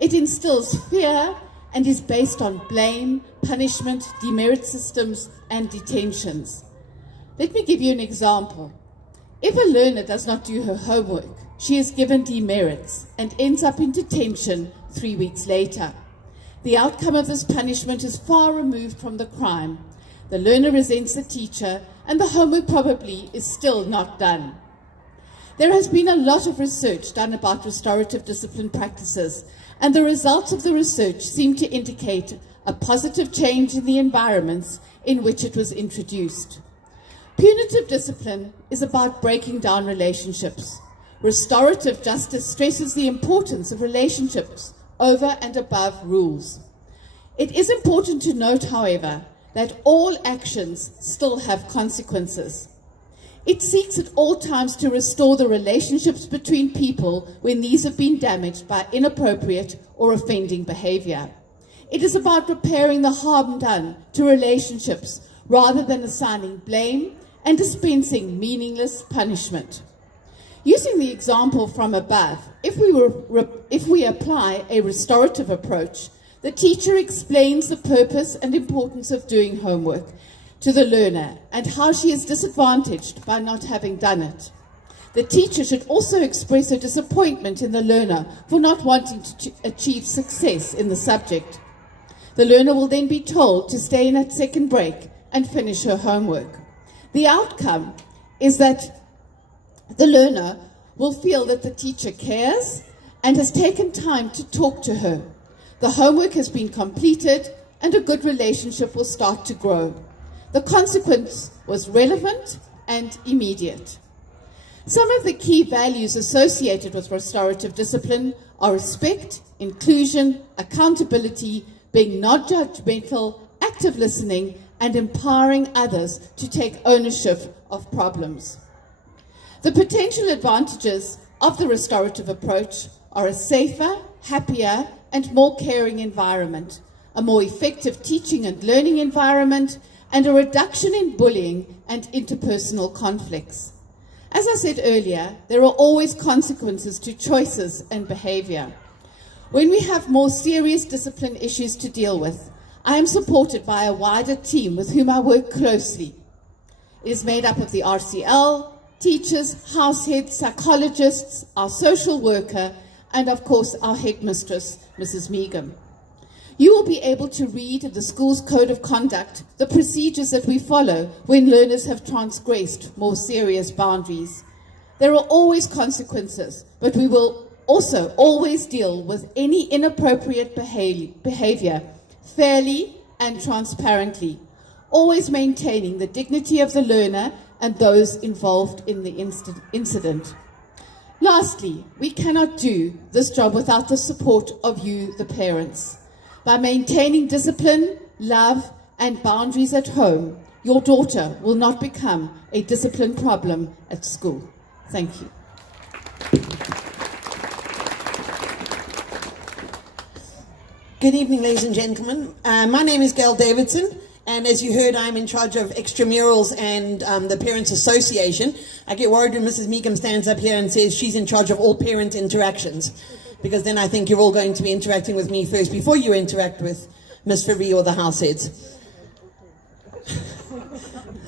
It instills fear and is based on blame, punishment, demerit systems, and detentions. Let me give you an example. If a learner does not do her homework, she is given demerits and ends up in detention 3 weeks later. The outcome of this punishment is far removed from the crime. The learner resents the teacher, and the homework probably is still not done. There has been a lot of research done about restorative discipline practices, and the results of the research seem to indicate a positive change in the environments in which it was introduced. Punitive discipline is about breaking down relationships. Restorative justice stresses the importance of relationships over and above rules. It is important to note, however, that all actions still have consequences. It seeks at all times to restore the relationships between people when these have been damaged by inappropriate or offending behavior. It is about repairing the harm done to relationships rather than assigning blame and dispensing meaningless punishment. Using the example from above, if we apply a restorative approach, the teacher explains the purpose and importance of doing homework to the learner and how she is disadvantaged by not having done it. The teacher should also express her disappointment in the learner for not wanting to achieve success in the subject. The learner will then be told to stay in at second break and finish her homework. The outcome is that the learner will feel that the teacher cares and has taken time to talk to her. The homework has been completed and a good relationship will start to grow. The consequence was relevant and immediate. Some of the key values associated with restorative discipline are respect, inclusion, accountability, being non-judgmental, active listening, and empowering others to take ownership of problems. The potential advantages of the restorative approach are a safer, happier, and more caring environment, a more effective teaching and learning environment, and a reduction in bullying and interpersonal conflicts. As I said earlier, there are always consequences to choices and behavior. When we have more serious discipline issues to deal with, I am supported by a wider team with whom I work closely. It is made up of the RCL, teachers, house heads, psychologists, our social worker, and of course our headmistress, Mrs. Meagam. You will be able to read in the school's code of conduct the procedures that we follow when learners have transgressed more serious boundaries. There are always consequences, but we will also always deal with any inappropriate behavior fairly and transparently, always maintaining the dignity of the learner and those involved in the incident. Lastly, we cannot do this job without the support of you, the parents. By maintaining discipline, love, and boundaries at home, your daughter will not become a discipline problem at school. Thank you. Good evening, ladies and gentlemen. My name is Gail Davidson, and as you heard, I'm in charge of Extramurals and the Parents Association. I get worried when Mrs. Meagam stands up here and says she's in charge of all parent interactions, because then I think you're all going to be interacting with me first before you interact with Ms. Fourie or the house heads.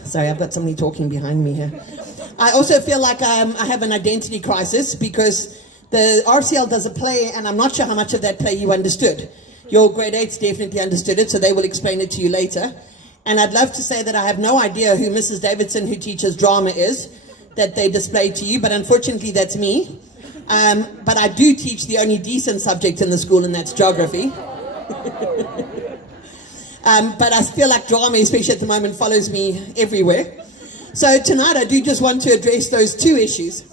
Sorry, I've got somebody talking behind me here. I also feel like I have an identity crisis because the RCL does a play, and I'm not sure how much of that play you understood. Your grade 8s definitely understood it, so they will explain it to you later. And I'd love to say that I have no idea who Mrs. Davidson, who teaches drama, is, that they displayed to you, but unfortunately that's me. But I do teach the only decent subject in the school, and that's geography. But I feel like drama, especially at the moment, follows me everywhere. So tonight I do just want to address those two issues.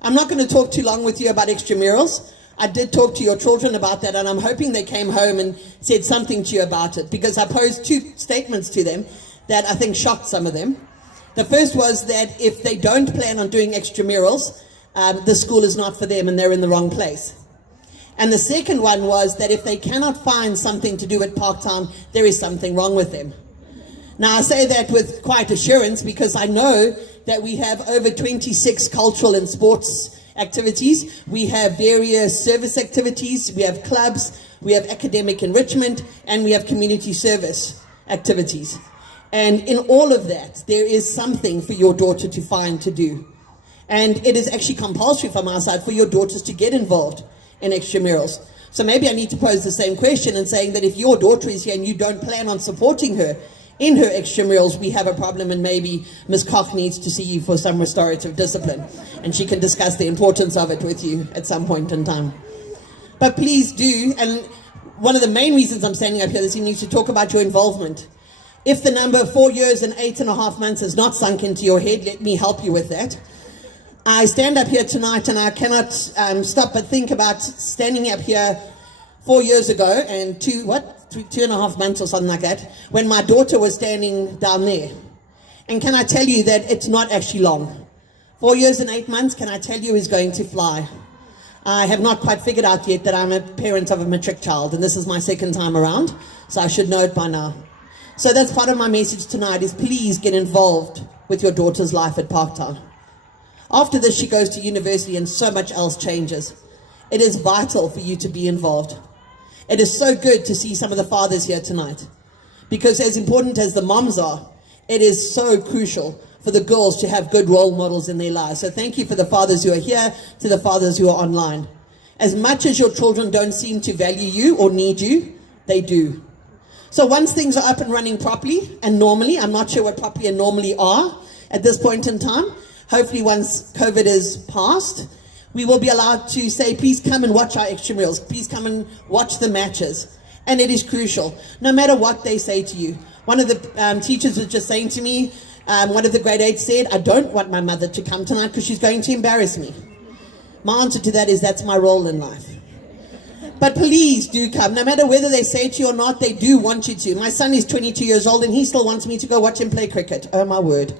I'm not going to talk too long with you about extramurals. I did talk to your children about that, and I'm hoping they came home and said something to you about it, because I posed two statements to them that I think shocked some of them. The first was that if they don't plan on doing extramurals, the school is not for them and they're in the wrong place. And the second one was that if they cannot find something to do at Parktown, there is something wrong with them. Now, I say that with quite assurance because I know that we have over 26 cultural and sports activities. We have various service activities, we have clubs, we have academic enrichment, and we have community service activities. And in all of that, there is something for your daughter to find to do. And it is actually compulsory from our side for your daughters to get involved in extramurals. So maybe I need to pose the same question and saying that if your daughter is here and you don't plan on supporting her in her extramurals, we have a problem, and maybe Ms. Koch needs to see you for some restorative discipline, and she can discuss the importance of it with you at some point in time. But please do, and one of the main reasons I'm standing up here this evening is to talk about your involvement. If the number 4 years and 8.5 months has not sunk into your head, let me help you with that. I stand up here tonight and I cannot stop but think about standing up here 4 years ago and 2.5 months or something like that, when my daughter was standing down there. And can I tell you that it's not actually long. 4 years and 8 months, can I tell you, is going to fly. I have not quite figured out yet that I'm a parent of a matric child, and this is my second time around, so I should know it by now. So that's part of my message tonight, is please get involved with your daughter's life at Parktown. After this, she goes to university and so much else changes. It is vital for you to be involved. It is so good to see some of the fathers here tonight, because as important as the moms are, it is so crucial for the girls to have good role models in their lives. So thank you for the fathers who are here, to the fathers who are online. As much as your children don't seem to value you or need you, they do. So once things are up and running properly and normally, I'm not sure what properly and normally are at this point in time, hopefully once COVID is past, we will be allowed to say, please come and watch our extramurals, please come and watch the matches. And it is crucial, no matter what they say to you. One of the teachers was just saying to me, one of the grade 8s said, I don't want my mother to come tonight because she's going to embarrass me. My answer to that is, that's my role in life. But please do come, no matter whether they say to you or not, they do want you to. My son is 22 years old and he still wants me to go watch him play cricket. Oh my word.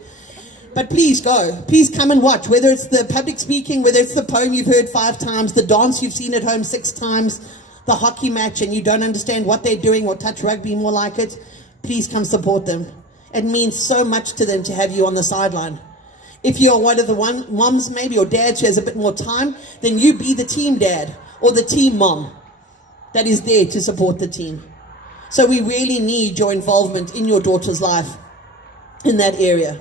But please go, please come and watch, whether it's the public speaking, whether it's the poem you've heard 5 times, the dance you've seen at home 6 times, the hockey match and you don't understand what they're doing, or touch rugby more like it, please come support them. It means so much to them to have you on the sideline. If you're one of the moms maybe, or dads who has a bit more time, then you be the team dad or the team mom that is there to support the team. So we really need your involvement in your daughter's life in that area.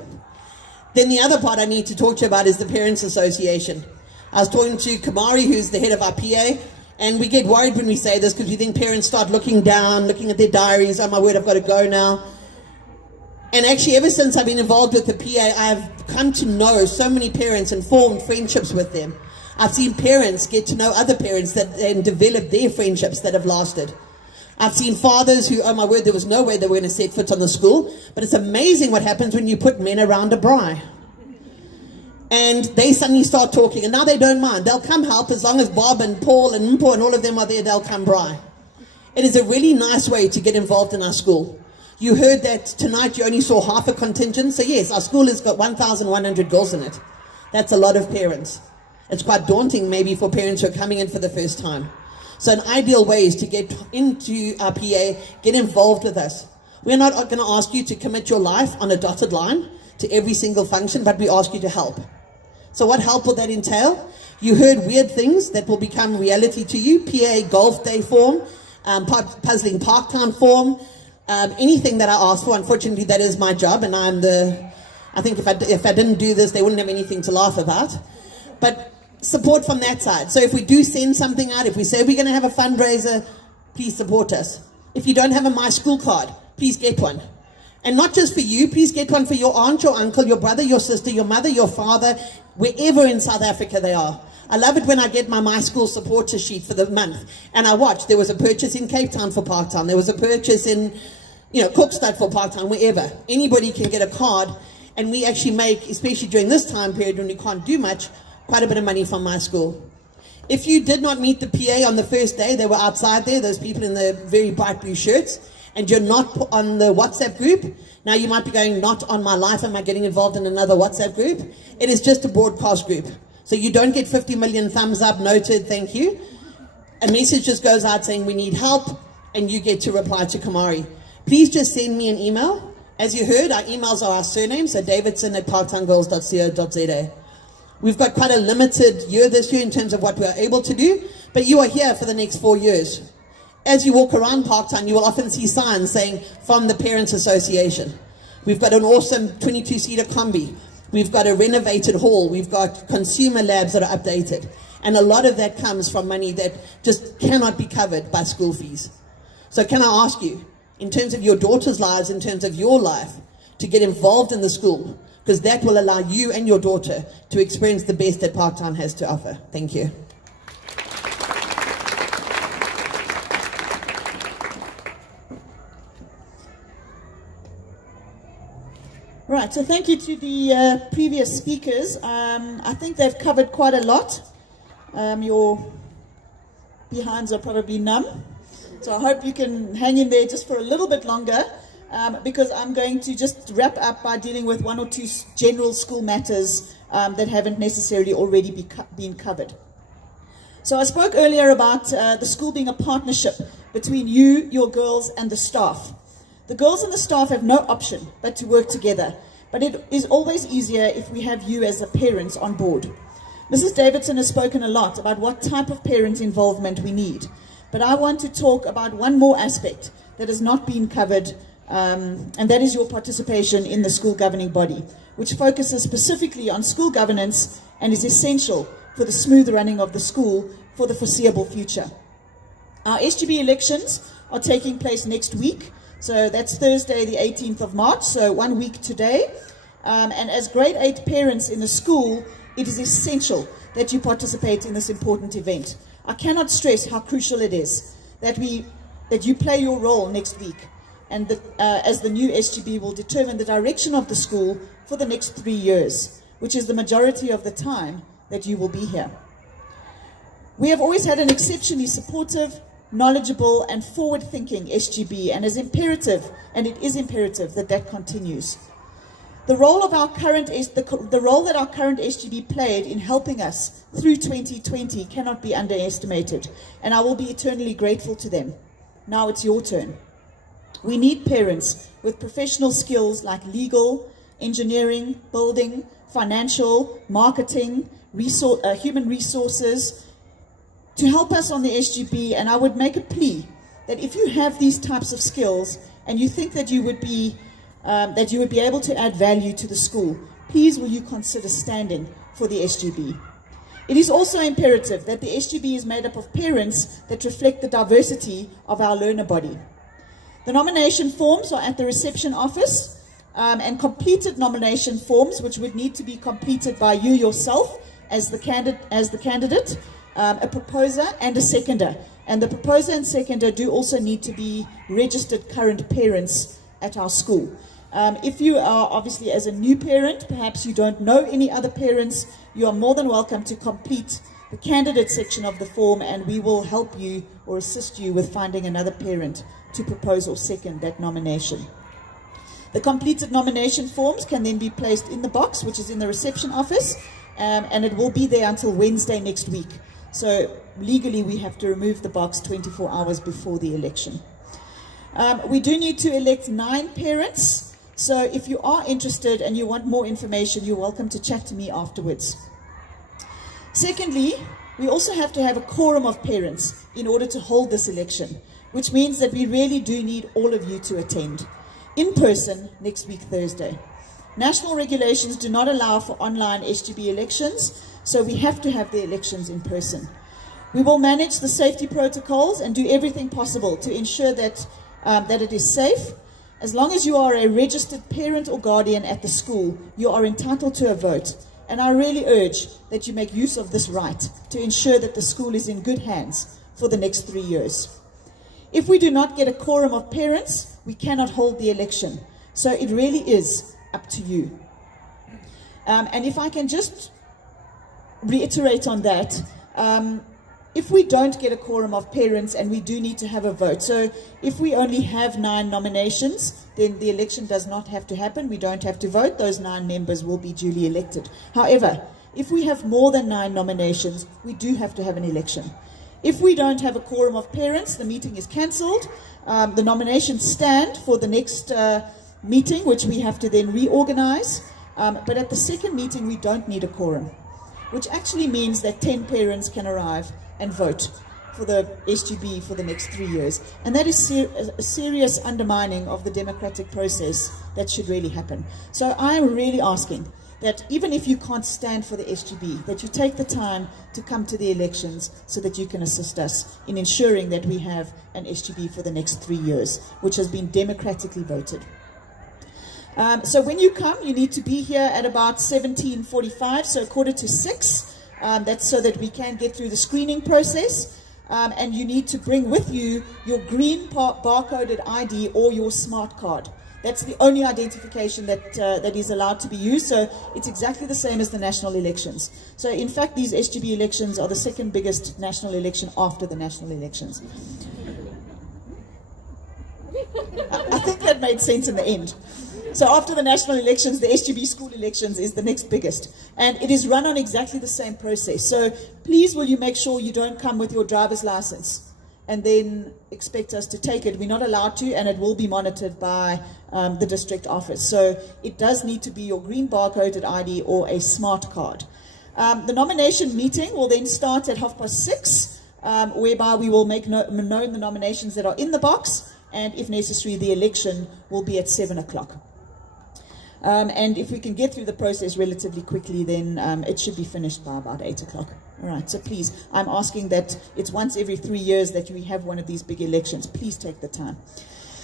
Then the other part I need to talk to you about is the Parents Association. I was talking to Kamari, who's the head of our PA, And we get worried when we say this because we think parents start looking down, looking at their diaries. Oh my word, I've got to go now. And actually, ever since I've been involved with the PA, I've come to know so many parents and formed friendships with them. I've seen parents get to know other parents and develop their friendships that have lasted. I've seen fathers who, oh my word, there was no way they were going to set foot on the school. But it's amazing what happens when you put men around a braai. And they suddenly start talking, and now they don't mind. They'll come help as long as Bob and Paul and Mpo and all of them are there, they'll come braai. It is a really nice way to get involved in our school. You heard that tonight you only saw half a contingent. So yes, our school has got 1,100 girls in it. That's a lot of parents. It's quite daunting maybe for parents who are coming in for the first time. So an ideal way is to get into our PA, get involved with us. We're not going to ask you to commit your life on a dotted line to every single function, but we ask you to help. So what help will that entail? You heard weird things that will become reality to you. PA golf day form, puzzling Parktown form, anything that I ask for. Unfortunately, that is my job, and I think if I didn't do this, they wouldn't have anything to laugh about. But support from that side. So if we do send something out, if we say we're going to have a fundraiser, please support us. If you don't have a My School card, please get one. And not just for you, please get one for your aunt, your uncle, your brother, your sister, your mother, your father, wherever in South Africa they are. I love it when I get my School supporter sheet for the month, and I watch. There was a purchase in Cape Town for Parktown. There was a purchase in, Cookstad for Parktown, wherever. Anybody can get a card, and we actually make, especially during this time period when we can't do much, quite a bit of money from My School. If you did not meet the PA on the first day, they were outside there, those people in the very bright blue shirts, and you're not on the WhatsApp group. Now you might be going, not on my life, am I getting involved in another WhatsApp group? It is just a broadcast group. So you don't get 50 million thumbs up, noted, thank you. A message just goes out saying we need help, and you get to reply to Kamari. Please just send me an email. As you heard, our emails are our surnames, so davidson@parktownGirls.co.za. We've got quite a limited year this year in terms of what we are able to do, but you are here for the next 4 years. As you walk around Parktown, you will often see signs saying, from the Parents Association. We've got an awesome 22-seater combi. We've got a renovated hall. We've got consumer labs that are updated. And a lot of that comes from money that just cannot be covered by school fees. So can I ask you, in terms of your daughter's lives, in terms of your life, to get involved in the school, because that will allow you and your daughter to experience the best that Parktown has to offer. Thank you. Right, so thank you to the previous speakers. I think they've covered quite a lot. Your behinds are probably numb. So I hope you can hang in there just for a little bit longer, because I'm going to just wrap up by dealing with one or two general school matters that haven't necessarily already been covered. So I spoke earlier about the school being a partnership between you, your girls, and the staff. The girls and the staff have no option but to work together, but it is always easier if we have you as the parents on board. Mrs. Davidson has spoken a lot about what type of parent involvement we need, but I want to talk about one more aspect that has not been covered, and that is your participation in the school governing body, which focuses specifically on school governance and is essential for the smooth running of the school for the foreseeable future. Our SGB elections are taking place next week. So that's Thursday, the 18th of March, so 1 week today. And as grade 8 parents in the school, it is essential that you participate in this important event. I cannot stress how crucial it is that you play your role next week, and that as the new SGB will determine the direction of the school for the next 3 years, which is the majority of the time that you will be here. We have always had an exceptionally supportive, knowledgeable and forward-thinking SGB, and it is imperative that that continues. The role that our current SGB played in helping us through 2020 cannot be underestimated, and I will be eternally grateful to them. Now it's your turn. We need parents with professional skills like legal, engineering, building, financial, marketing, human resources, to help us on the SGB, and I would make a plea that if you have these types of skills and you think that you would be able to add value to the school, please will you consider standing for the SGB. It is also imperative that the SGB is made up of parents that reflect the diversity of our learner body. The nomination forms are at the reception office, and completed nomination forms, which would need to be completed by you yourself as the candidate, a proposer and a seconder. And the proposer and seconder do also need to be registered current parents at our school. If you are obviously as a new parent, perhaps you don't know any other parents, you are more than welcome to complete the candidate section of the form, and we will help you or assist you with finding another parent to propose or second that nomination. The completed nomination forms can then be placed in the box, which is in the reception office, and it will be there until Wednesday next week. So legally we have to remove the box 24 hours before the election. We do need to elect 9 parents. So if you are interested and you want more information, you're welcome to chat to me afterwards. Secondly, we also have to have a quorum of parents in order to hold this election, which means that we really do need all of you to attend in person next week, Thursday. National regulations do not allow for online SGB elections, so we have to have the elections in person. We will manage the safety protocols and do everything possible to ensure that it is safe. As long as you are a registered parent or guardian at the school, you are entitled to a vote. And I really urge that you make use of this right to ensure that the school is in good hands for the next 3 years. If we do not get a quorum of parents, we cannot hold the election. So it really is up to you. And if I can just reiterate on that, if we don't get a quorum of parents and we do need to have a vote, so if we only have 9 nominations, then the election does not have to happen. We don't have to vote. Those 9 members will be duly elected. However, if we have more than 9 nominations, we do have to have an election. If we don't have a quorum of parents, the meeting is cancelled. The nominations stand for the next meeting, which we have to then reorganize. But at the second meeting, we don't need a quorum, which actually means that 10 parents can arrive and vote for the SGB for the next 3 years. And that is a serious undermining of the democratic process that should really happen. So I am really asking that even if you can't stand for the SGB, that you take the time to come to the elections so that you can assist us in ensuring that we have an SGB for the next 3 years, which has been democratically voted. So when you come, you need to be here at about 17:45, so 5:45. That's so that we can get through the screening process. And you need to bring with you your green barcoded ID or your smart card. That's the only identification that is allowed to be used. So it's exactly the same as the national elections. So in fact, these SGB elections are the second biggest national election after the national elections. I think that made sense in the end. So after the national elections, the SGB school elections is the next biggest. And it is run on exactly the same process. So please will you make sure you don't come with your driver's license and then expect us to take it. We're not allowed to, and it will be monitored by the district office. So it does need to be your green barcoded ID or a smart card. The nomination meeting will then start at 6:30, whereby we will make known the nominations that are in the box, and if necessary, the election will be at 7 o'clock. And if we can get through the process relatively quickly, then it should be finished by about 8 o'clock. All right, so please, I'm asking that it's once every 3 years that we have one of these big elections. Please take the time.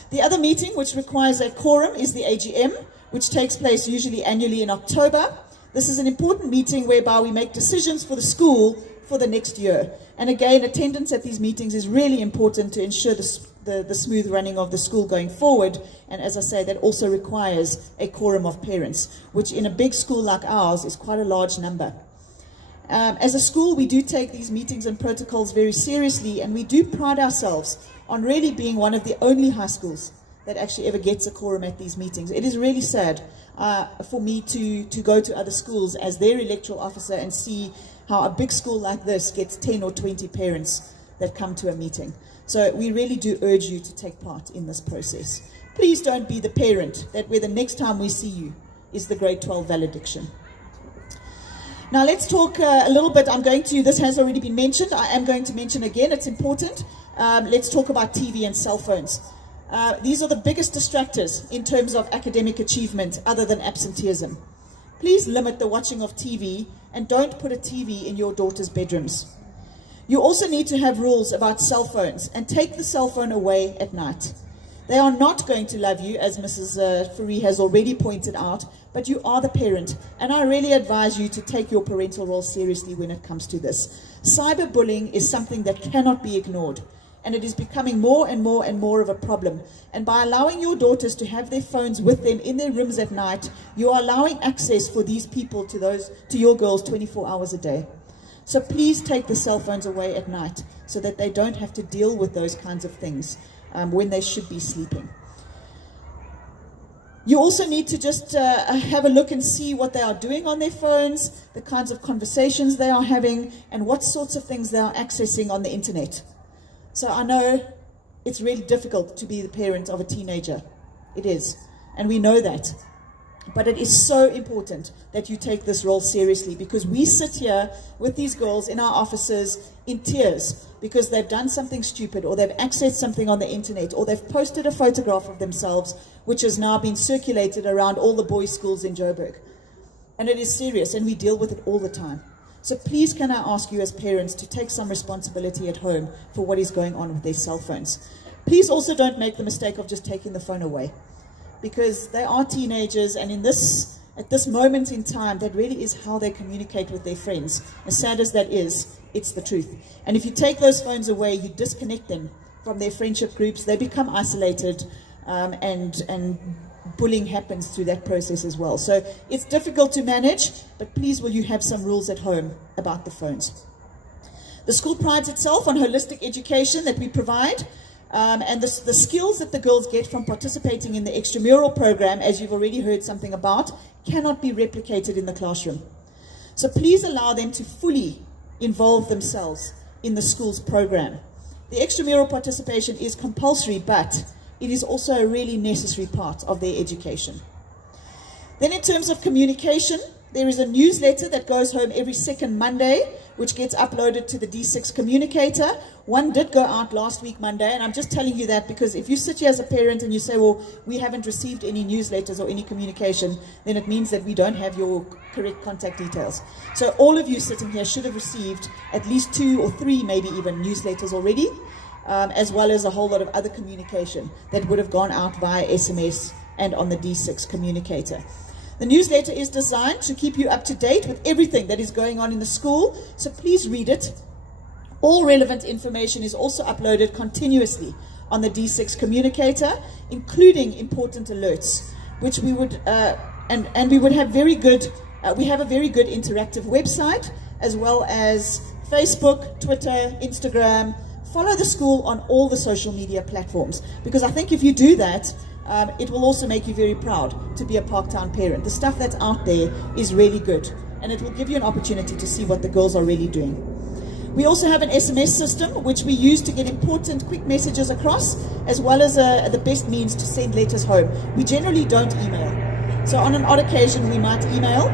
The other meeting, which requires a quorum, is the AGM, which takes place usually annually in October. This is an important meeting whereby we make decisions for the school for the next year. And again, attendance at these meetings is really important to ensure the smooth running of the school going forward. And as I say, that also requires a quorum of parents, which in a big school like ours is quite a large number. As a school, we do take these meetings and protocols very seriously, and we do pride ourselves on really being one of the only high schools that actually ever gets a quorum at these meetings. It is really sad for me to go to other schools as their electoral officer and see how a big school like this gets 10 or 20 parents that come to a meeting. So we really do urge you to take part in this process. Please don't be the parent that where the next time we see you is the grade 12 valediction. Now let's talk a little bit. This has already been mentioned. I am going to mention again, it's important. Let's talk about TV and cell phones. These are the biggest distractors in terms of academic achievement other than absenteeism. Please limit the watching of TV and don't put a TV in your daughter's bedrooms. You also need to have rules about cell phones and take the cell phone away at night. They are not going to love you, as Mrs. Fourie has already pointed out, but you are the parent, and I really advise you to take your parental role seriously when it comes to this. Cyberbullying is something that cannot be ignored, and it is becoming more and more and more of a problem. And by allowing your daughters to have their phones with them in their rooms at night, you are allowing access for these people to your girls 24 hours a day. So please take the cell phones away at night so that they don't have to deal with those kinds of things when they should be sleeping. You also need to just have a look and see what they are doing on their phones, the kinds of conversations they are having, and what sorts of things they are accessing on the internet. So I know it's really difficult to be the parent of a teenager. It is, and we know that. But it is so important that you take this role seriously, because we sit here with these girls in our offices in tears because they've done something stupid, or they've accessed something on the internet, or they've posted a photograph of themselves which has now been circulated around all the boys' schools in Joburg. And it is serious, and we deal with it all the time. So please can I ask you as parents to take some responsibility at home for what is going on with their cell phones. Please also don't make the mistake of just taking the phone away, because they are teenagers, and at this moment in time, that really is how they communicate with their friends. As sad as that is, it's the truth. And if you take those phones away, you disconnect them from their friendship groups, they become isolated, and bullying happens through that process as well. So it's difficult to manage, but please will you have some rules at home about the phones. The school prides itself on holistic education that we provide. And the skills that the girls get from participating in the extramural program, as you've already heard something about, cannot be replicated in the classroom. So please allow them to fully involve themselves in the school's program. The extramural participation is compulsory, but it is also a really necessary part of their education. Then in terms of communication, there is a newsletter that goes home every second Monday, which gets uploaded to the D6 communicator. One did go out last week Monday, and I'm just telling you that because if you sit here as a parent and you say, well, we haven't received any newsletters or any communication, then it means that we don't have your correct contact details. So all of you sitting here should have received at least 2 or 3, maybe even newsletters already, as well as a whole lot of other communication that would have gone out via SMS and on the D6 communicator. The newsletter is designed to keep you up to date with everything that is going on in the school, so please read it. All relevant information is also uploaded continuously on the D6 communicator, including important alerts, which we would, and we would have very good, we have a very good interactive website, as well as Facebook, Twitter, Instagram. Follow the school on all the social media platforms, because I think if you do that, it will also make you very proud to be a Parktown parent. The stuff that's out there is really good, and it will give you an opportunity to see what the girls are really doing. We also have an SMS system, which we use to get important quick messages across, as well as the best means to send letters home. We generally don't email. So on an odd occasion, we might email.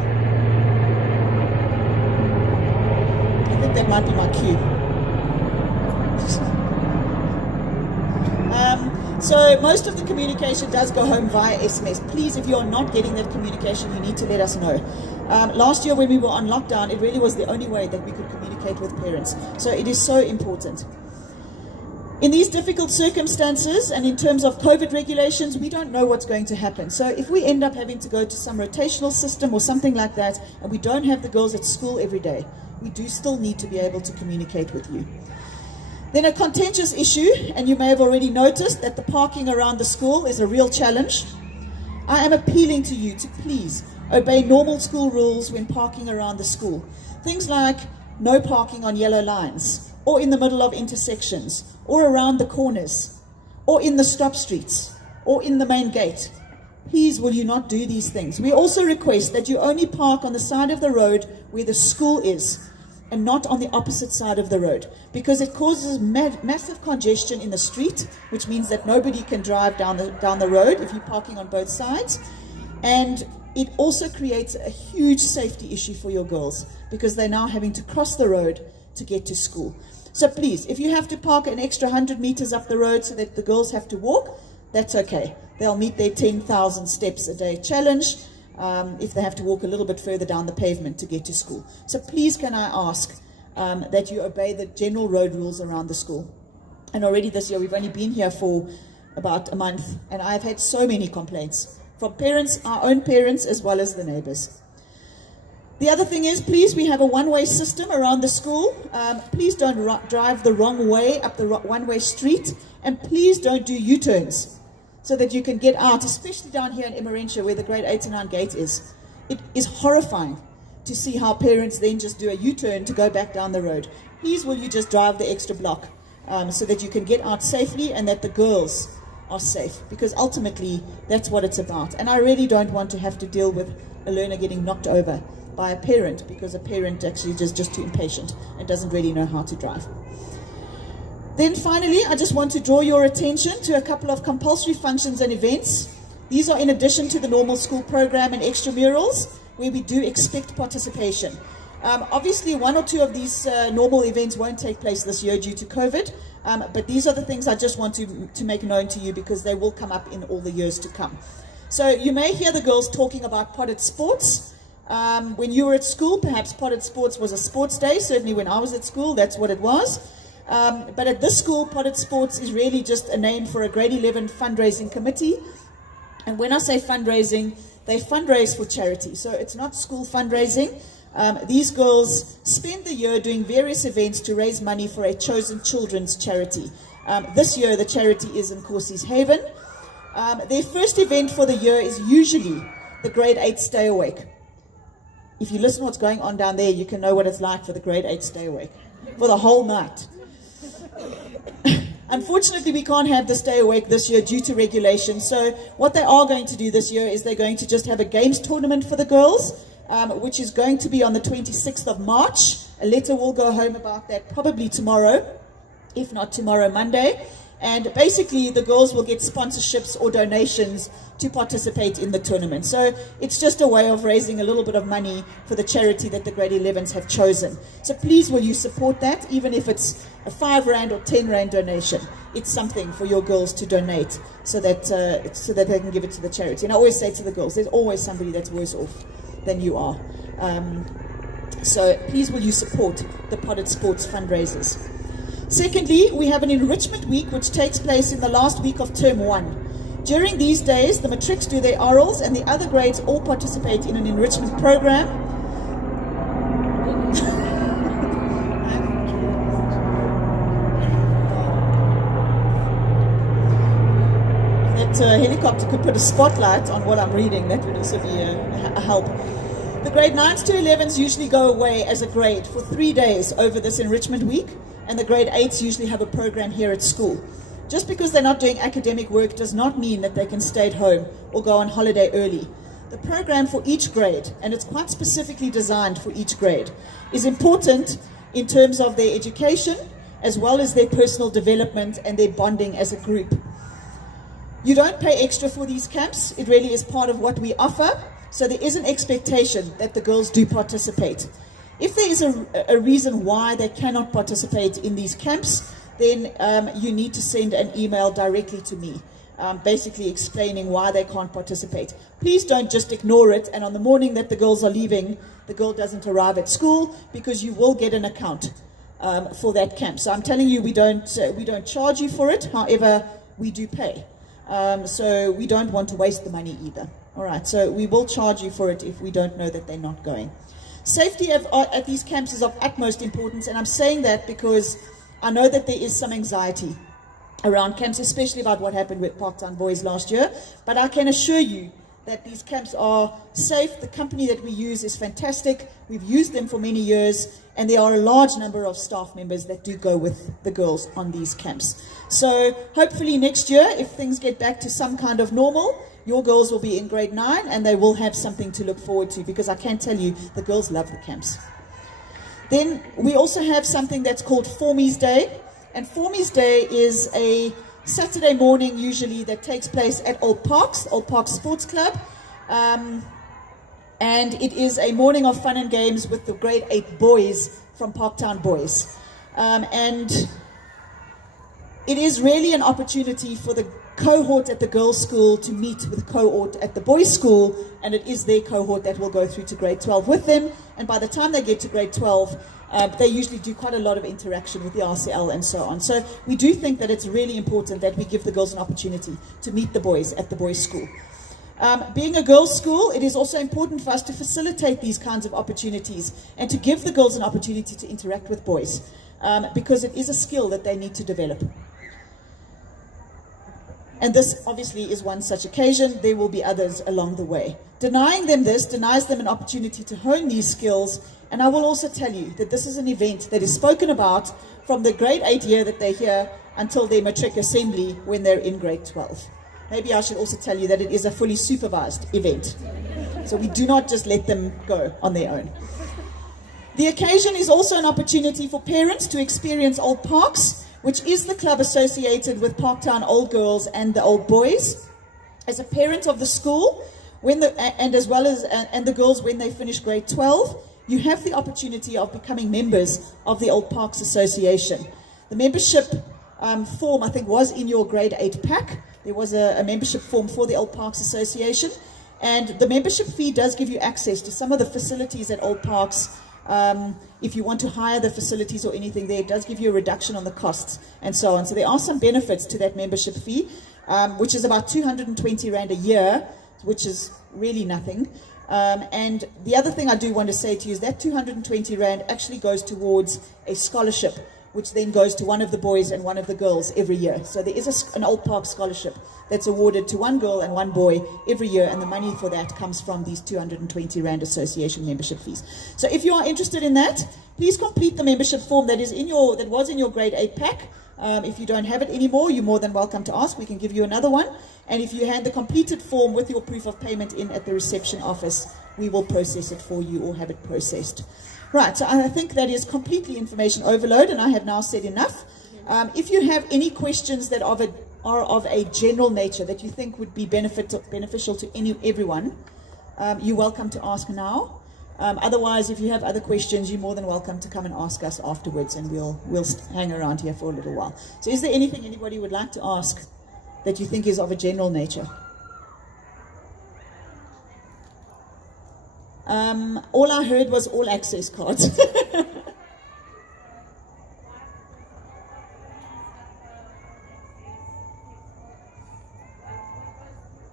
I think that might be my cue. So most of the communication does go home via SMS. Please, if you are not getting that communication, you need to let us know. Last year when we were on lockdown, it really was the only way that we could communicate with parents. So it is so important. In these difficult circumstances, and in terms of COVID regulations, we don't know what's going to happen. So if we end up having to go to some rotational system or something like that, and we don't have the girls at school every day, we do still need to be able to communicate with you. Then a contentious issue, and you may have already noticed that the parking around the school is a real challenge. I am appealing to you to please obey normal school rules when parking around the school. Things like no parking on yellow lines, or in the middle of intersections, or around the corners, or in the stop streets, or in the main gate. Please, will you not do these things? We also request that you only park on the side of the road where the school is, and not on the opposite side of the road, because it causes massive congestion in the street, which means that nobody can drive down the road if you're parking on both sides. And it also creates a huge safety issue for your girls, because they're now having to cross the road to get to school. So please, if you have to park an extra 100 meters up the road so that the girls have to walk, that's okay. They'll meet their 10,000 steps a day challenge. if they have to walk a little bit further down the pavement to get to school. So please can I ask that you obey the general road rules around the school. And already this year, we've only been here for about a month, and I've had so many complaints from parents, our own parents, as well as the neighbors. The other thing is, please, we have a one-way system around the school. Please don't drive the wrong way up the one-way street, and please don't do U-turns so that you can get out, especially down here in Emmarentia where the grade 8 and 9 gate is. It is horrifying to see how parents then just do a U-turn to go back down the road. Please, will you just drive the extra block so that you can get out safely and that the girls are safe, because ultimately that's what it's about. And I really don't want to have to deal with a learner getting knocked over by a parent because a parent actually is just too impatient and doesn't really know how to drive. Then finally, I just want to draw your attention to a couple of compulsory functions and events. These are in addition to the normal school program and extramurals, where we do expect participation. Obviously, one or two of these normal events won't take place this year due to COVID, but these are the things I just want to make known to you because they will come up in all the years to come. So you may hear the girls talking about potted sports. When you were at school, perhaps potted sports was a sports day. Certainly when I was at school, that's what it was. But at this school, potted sports is really just a name for a grade 11 fundraising committee. And when I say fundraising, they fundraise for charity. So it's not school fundraising. These girls spend the year doing various events to raise money for a chosen children's charity. This year, the charity is in Corsi's Haven. Their first event for the year is usually the grade 8 stay awake. If you listen to what's going on down there, you can know what it's like for the grade 8 stay awake for the whole night. Unfortunately, we can't have the stay awake this year due to regulation. So what they are going to do this year is they're going to just have a games tournament for the girls, which is going to be on the 26th of March. A letter will go home about that probably tomorrow, if not tomorrow, Monday. And basically, the girls will get sponsorships or donations to participate in the tournament. So it's just a way of raising a little bit of money for the charity that the grade 11s have chosen. So please, will you support that, even if it's a 5 Rand or 10 Rand donation? It's something for your girls to donate so that they can give it to the charity. And I always say to the girls, there's always somebody that's worse off than you are. So please, will you support the potted sports fundraisers? Secondly, we have an enrichment week which takes place in the last week of term 1. During these days, the matrics do their orals and the other grades all participate in an enrichment program. That helicopter could put a spotlight on what I'm reading. That would also be a help. The grade 9s to 11s usually go away as a grade for 3 days over this enrichment week, and the grade 8s usually have a program here at school. Just because they're not doing academic work does not mean that they can stay at home or go on holiday early. The program for each grade, and it's quite specifically designed for each grade, is important in terms of their education as well as their personal development and their bonding as a group. You don't pay extra for these camps. It really is part of what we offer. So there is an expectation that the girls do participate. If there is a reason why they cannot participate in these camps, then you need to send an email directly to me, basically explaining why they can't participate. Please don't just ignore it, and on the morning that the girls are leaving, the girl doesn't arrive at school, because you will get an account for that camp. So I'm telling you, we don't charge you for it. However, we do pay. So we don't want to waste the money either. All right, so we will charge you for it if we don't know that they're not going. Safety at these camps is of utmost importance, and I'm saying that because I know that there is some anxiety around camps, especially about what happened with Parktown boys last year, but I can assure you that these camps are safe. The company that we use is fantastic. We've used them for many years, and there are a large number of staff members that do go with the girls on these camps. So hopefully next year, if things get back to some kind of normal, your girls will be in grade 9 and they will have something to look forward to, because I can tell you the girls love the camps. Then we also have something that's called Formies Day, and Formies Day is a Saturday morning usually that takes place at Old Parks Sports Club, and it is a morning of fun and games with the grade 8 boys from Parktown Boys, and it is really an opportunity for the cohort at the girls' school to meet with cohort at the boys' school, and it is their cohort that will go through to grade 12 with them. And by the time they get to grade 12, they usually do quite a lot of interaction with the RCL and so on. So we do think that it's really important that we give the girls an opportunity to meet the boys at the boys' school. Being a girls' school, it is also important for us to facilitate these kinds of opportunities and to give the girls an opportunity to interact with boys, because it is a skill that they need to develop. And this obviously is one such occasion. There will be others along the way. Denying them this denies them an opportunity to hone these skills. And I will also tell you that this is an event that is spoken about from the grade 8 year that they're here until their matric assembly when they're in grade 12. Maybe I should also tell you that it is a fully supervised event. So we do not just let them go on their own. The occasion is also an opportunity for parents to experience Old Parks, which is the club associated with Parktown Old Girls and the Old Boys. As a parent of the school, and as well as the girls when they finish grade 12, you have the opportunity of becoming members of the Old Parks Association. The membership form, I think, was in your grade 8 pack. There was a membership form for the Old Parks Association, and the membership fee does give you access to some of the facilities at Old Parks. If you want to hire the facilities or anything there, it does give you a reduction on the costs and so on. So there are some benefits to that membership fee, which is about 220 Rand a year, which is really nothing. And the other thing I do want to say to you is that 220 Rand actually goes towards a scholarship, which then goes to one of the boys and one of the girls every year. So there is an Old Park scholarship that's awarded to one girl and one boy every year, and the money for that comes from these 220 Rand association membership fees. So if you are interested in that, please complete the membership form that was in your grade 8 pack. If you don't have it anymore, you're more than welcome to ask. We can give you another one. And if you hand the completed form with your proof of payment in at the reception office, we will process it for you or have it processed. Right, so I think that is completely information overload, and I have now said enough. If you have any questions that are of a general nature that you think would be beneficial to everyone, you're welcome to ask now. Otherwise, if you have other questions, you're more than welcome to come and ask us afterwards, and we'll hang around here for a little while. So is there anything anybody would like to ask that you think is of a general nature? All I heard was all access cards.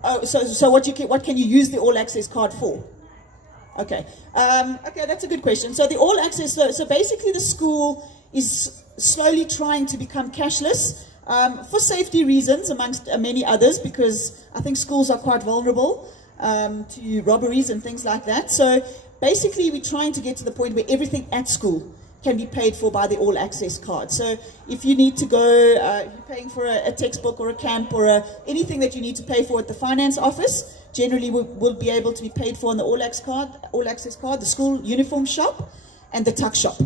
Oh, so what can you use the all access card for? Okay. Okay, that's a good question. So the all access, so basically the school is slowly trying to become cashless for safety reasons, amongst many others, because I think schools are quite vulnerable to robberies and things like that. So basically we're trying to get to the point where everything at school can be paid for by the all access card. So if you need to go, if you're paying for a textbook or a camp or anything that you need to pay for at the finance office, generally will be able to be paid for on the all access card, the school uniform shop and the tuck shop.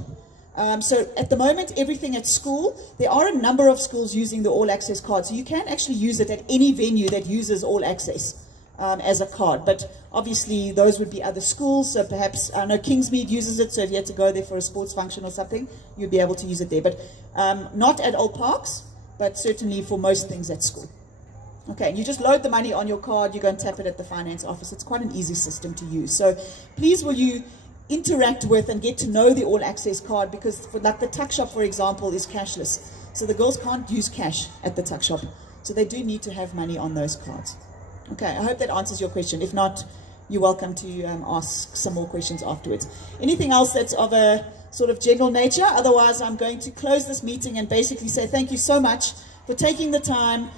So at the moment, everything at school, there are a number of schools using the all access card. So you can actually use it at any venue that uses all access as a card. But obviously those would be other schools. So perhaps, I know Kingsmead uses it. So if you had to go there for a sports function or something, you'd be able to use it there. But not at Old Parks, but certainly for most things at school. Okay, and you just load the money on your card, you go and tap it at the finance office. It's quite an easy system to use. So please will you interact with and get to know the all access card, because for like the tuck shop, for example, is cashless. So the girls can't use cash at the tuck shop. So they do need to have money on those cards. Okay, I hope that answers your question. If not, you're welcome to ask some more questions afterwards. Anything else that's of a sort of general nature? Otherwise, I'm going to close this meeting and basically say thank you so much for taking the time,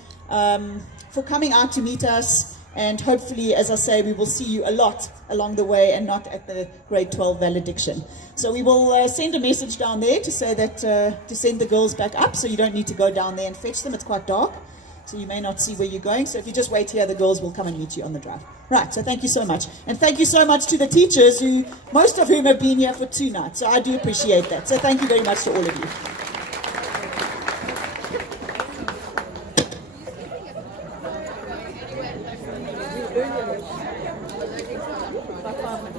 for coming out to meet us, and hopefully, as I say, we will see you a lot along the way and not at the grade 12 valediction. So we will send a message down there to say that, to send the girls back up, so you don't need to go down there and fetch them. It's quite dark, so you may not see where you're going. So if you just wait here, the girls will come and meet you on the drive. Right, so thank you so much. And thank you so much to the teachers, who most of whom have been here for 2 nights. So I do appreciate that. So thank you very much to all of you.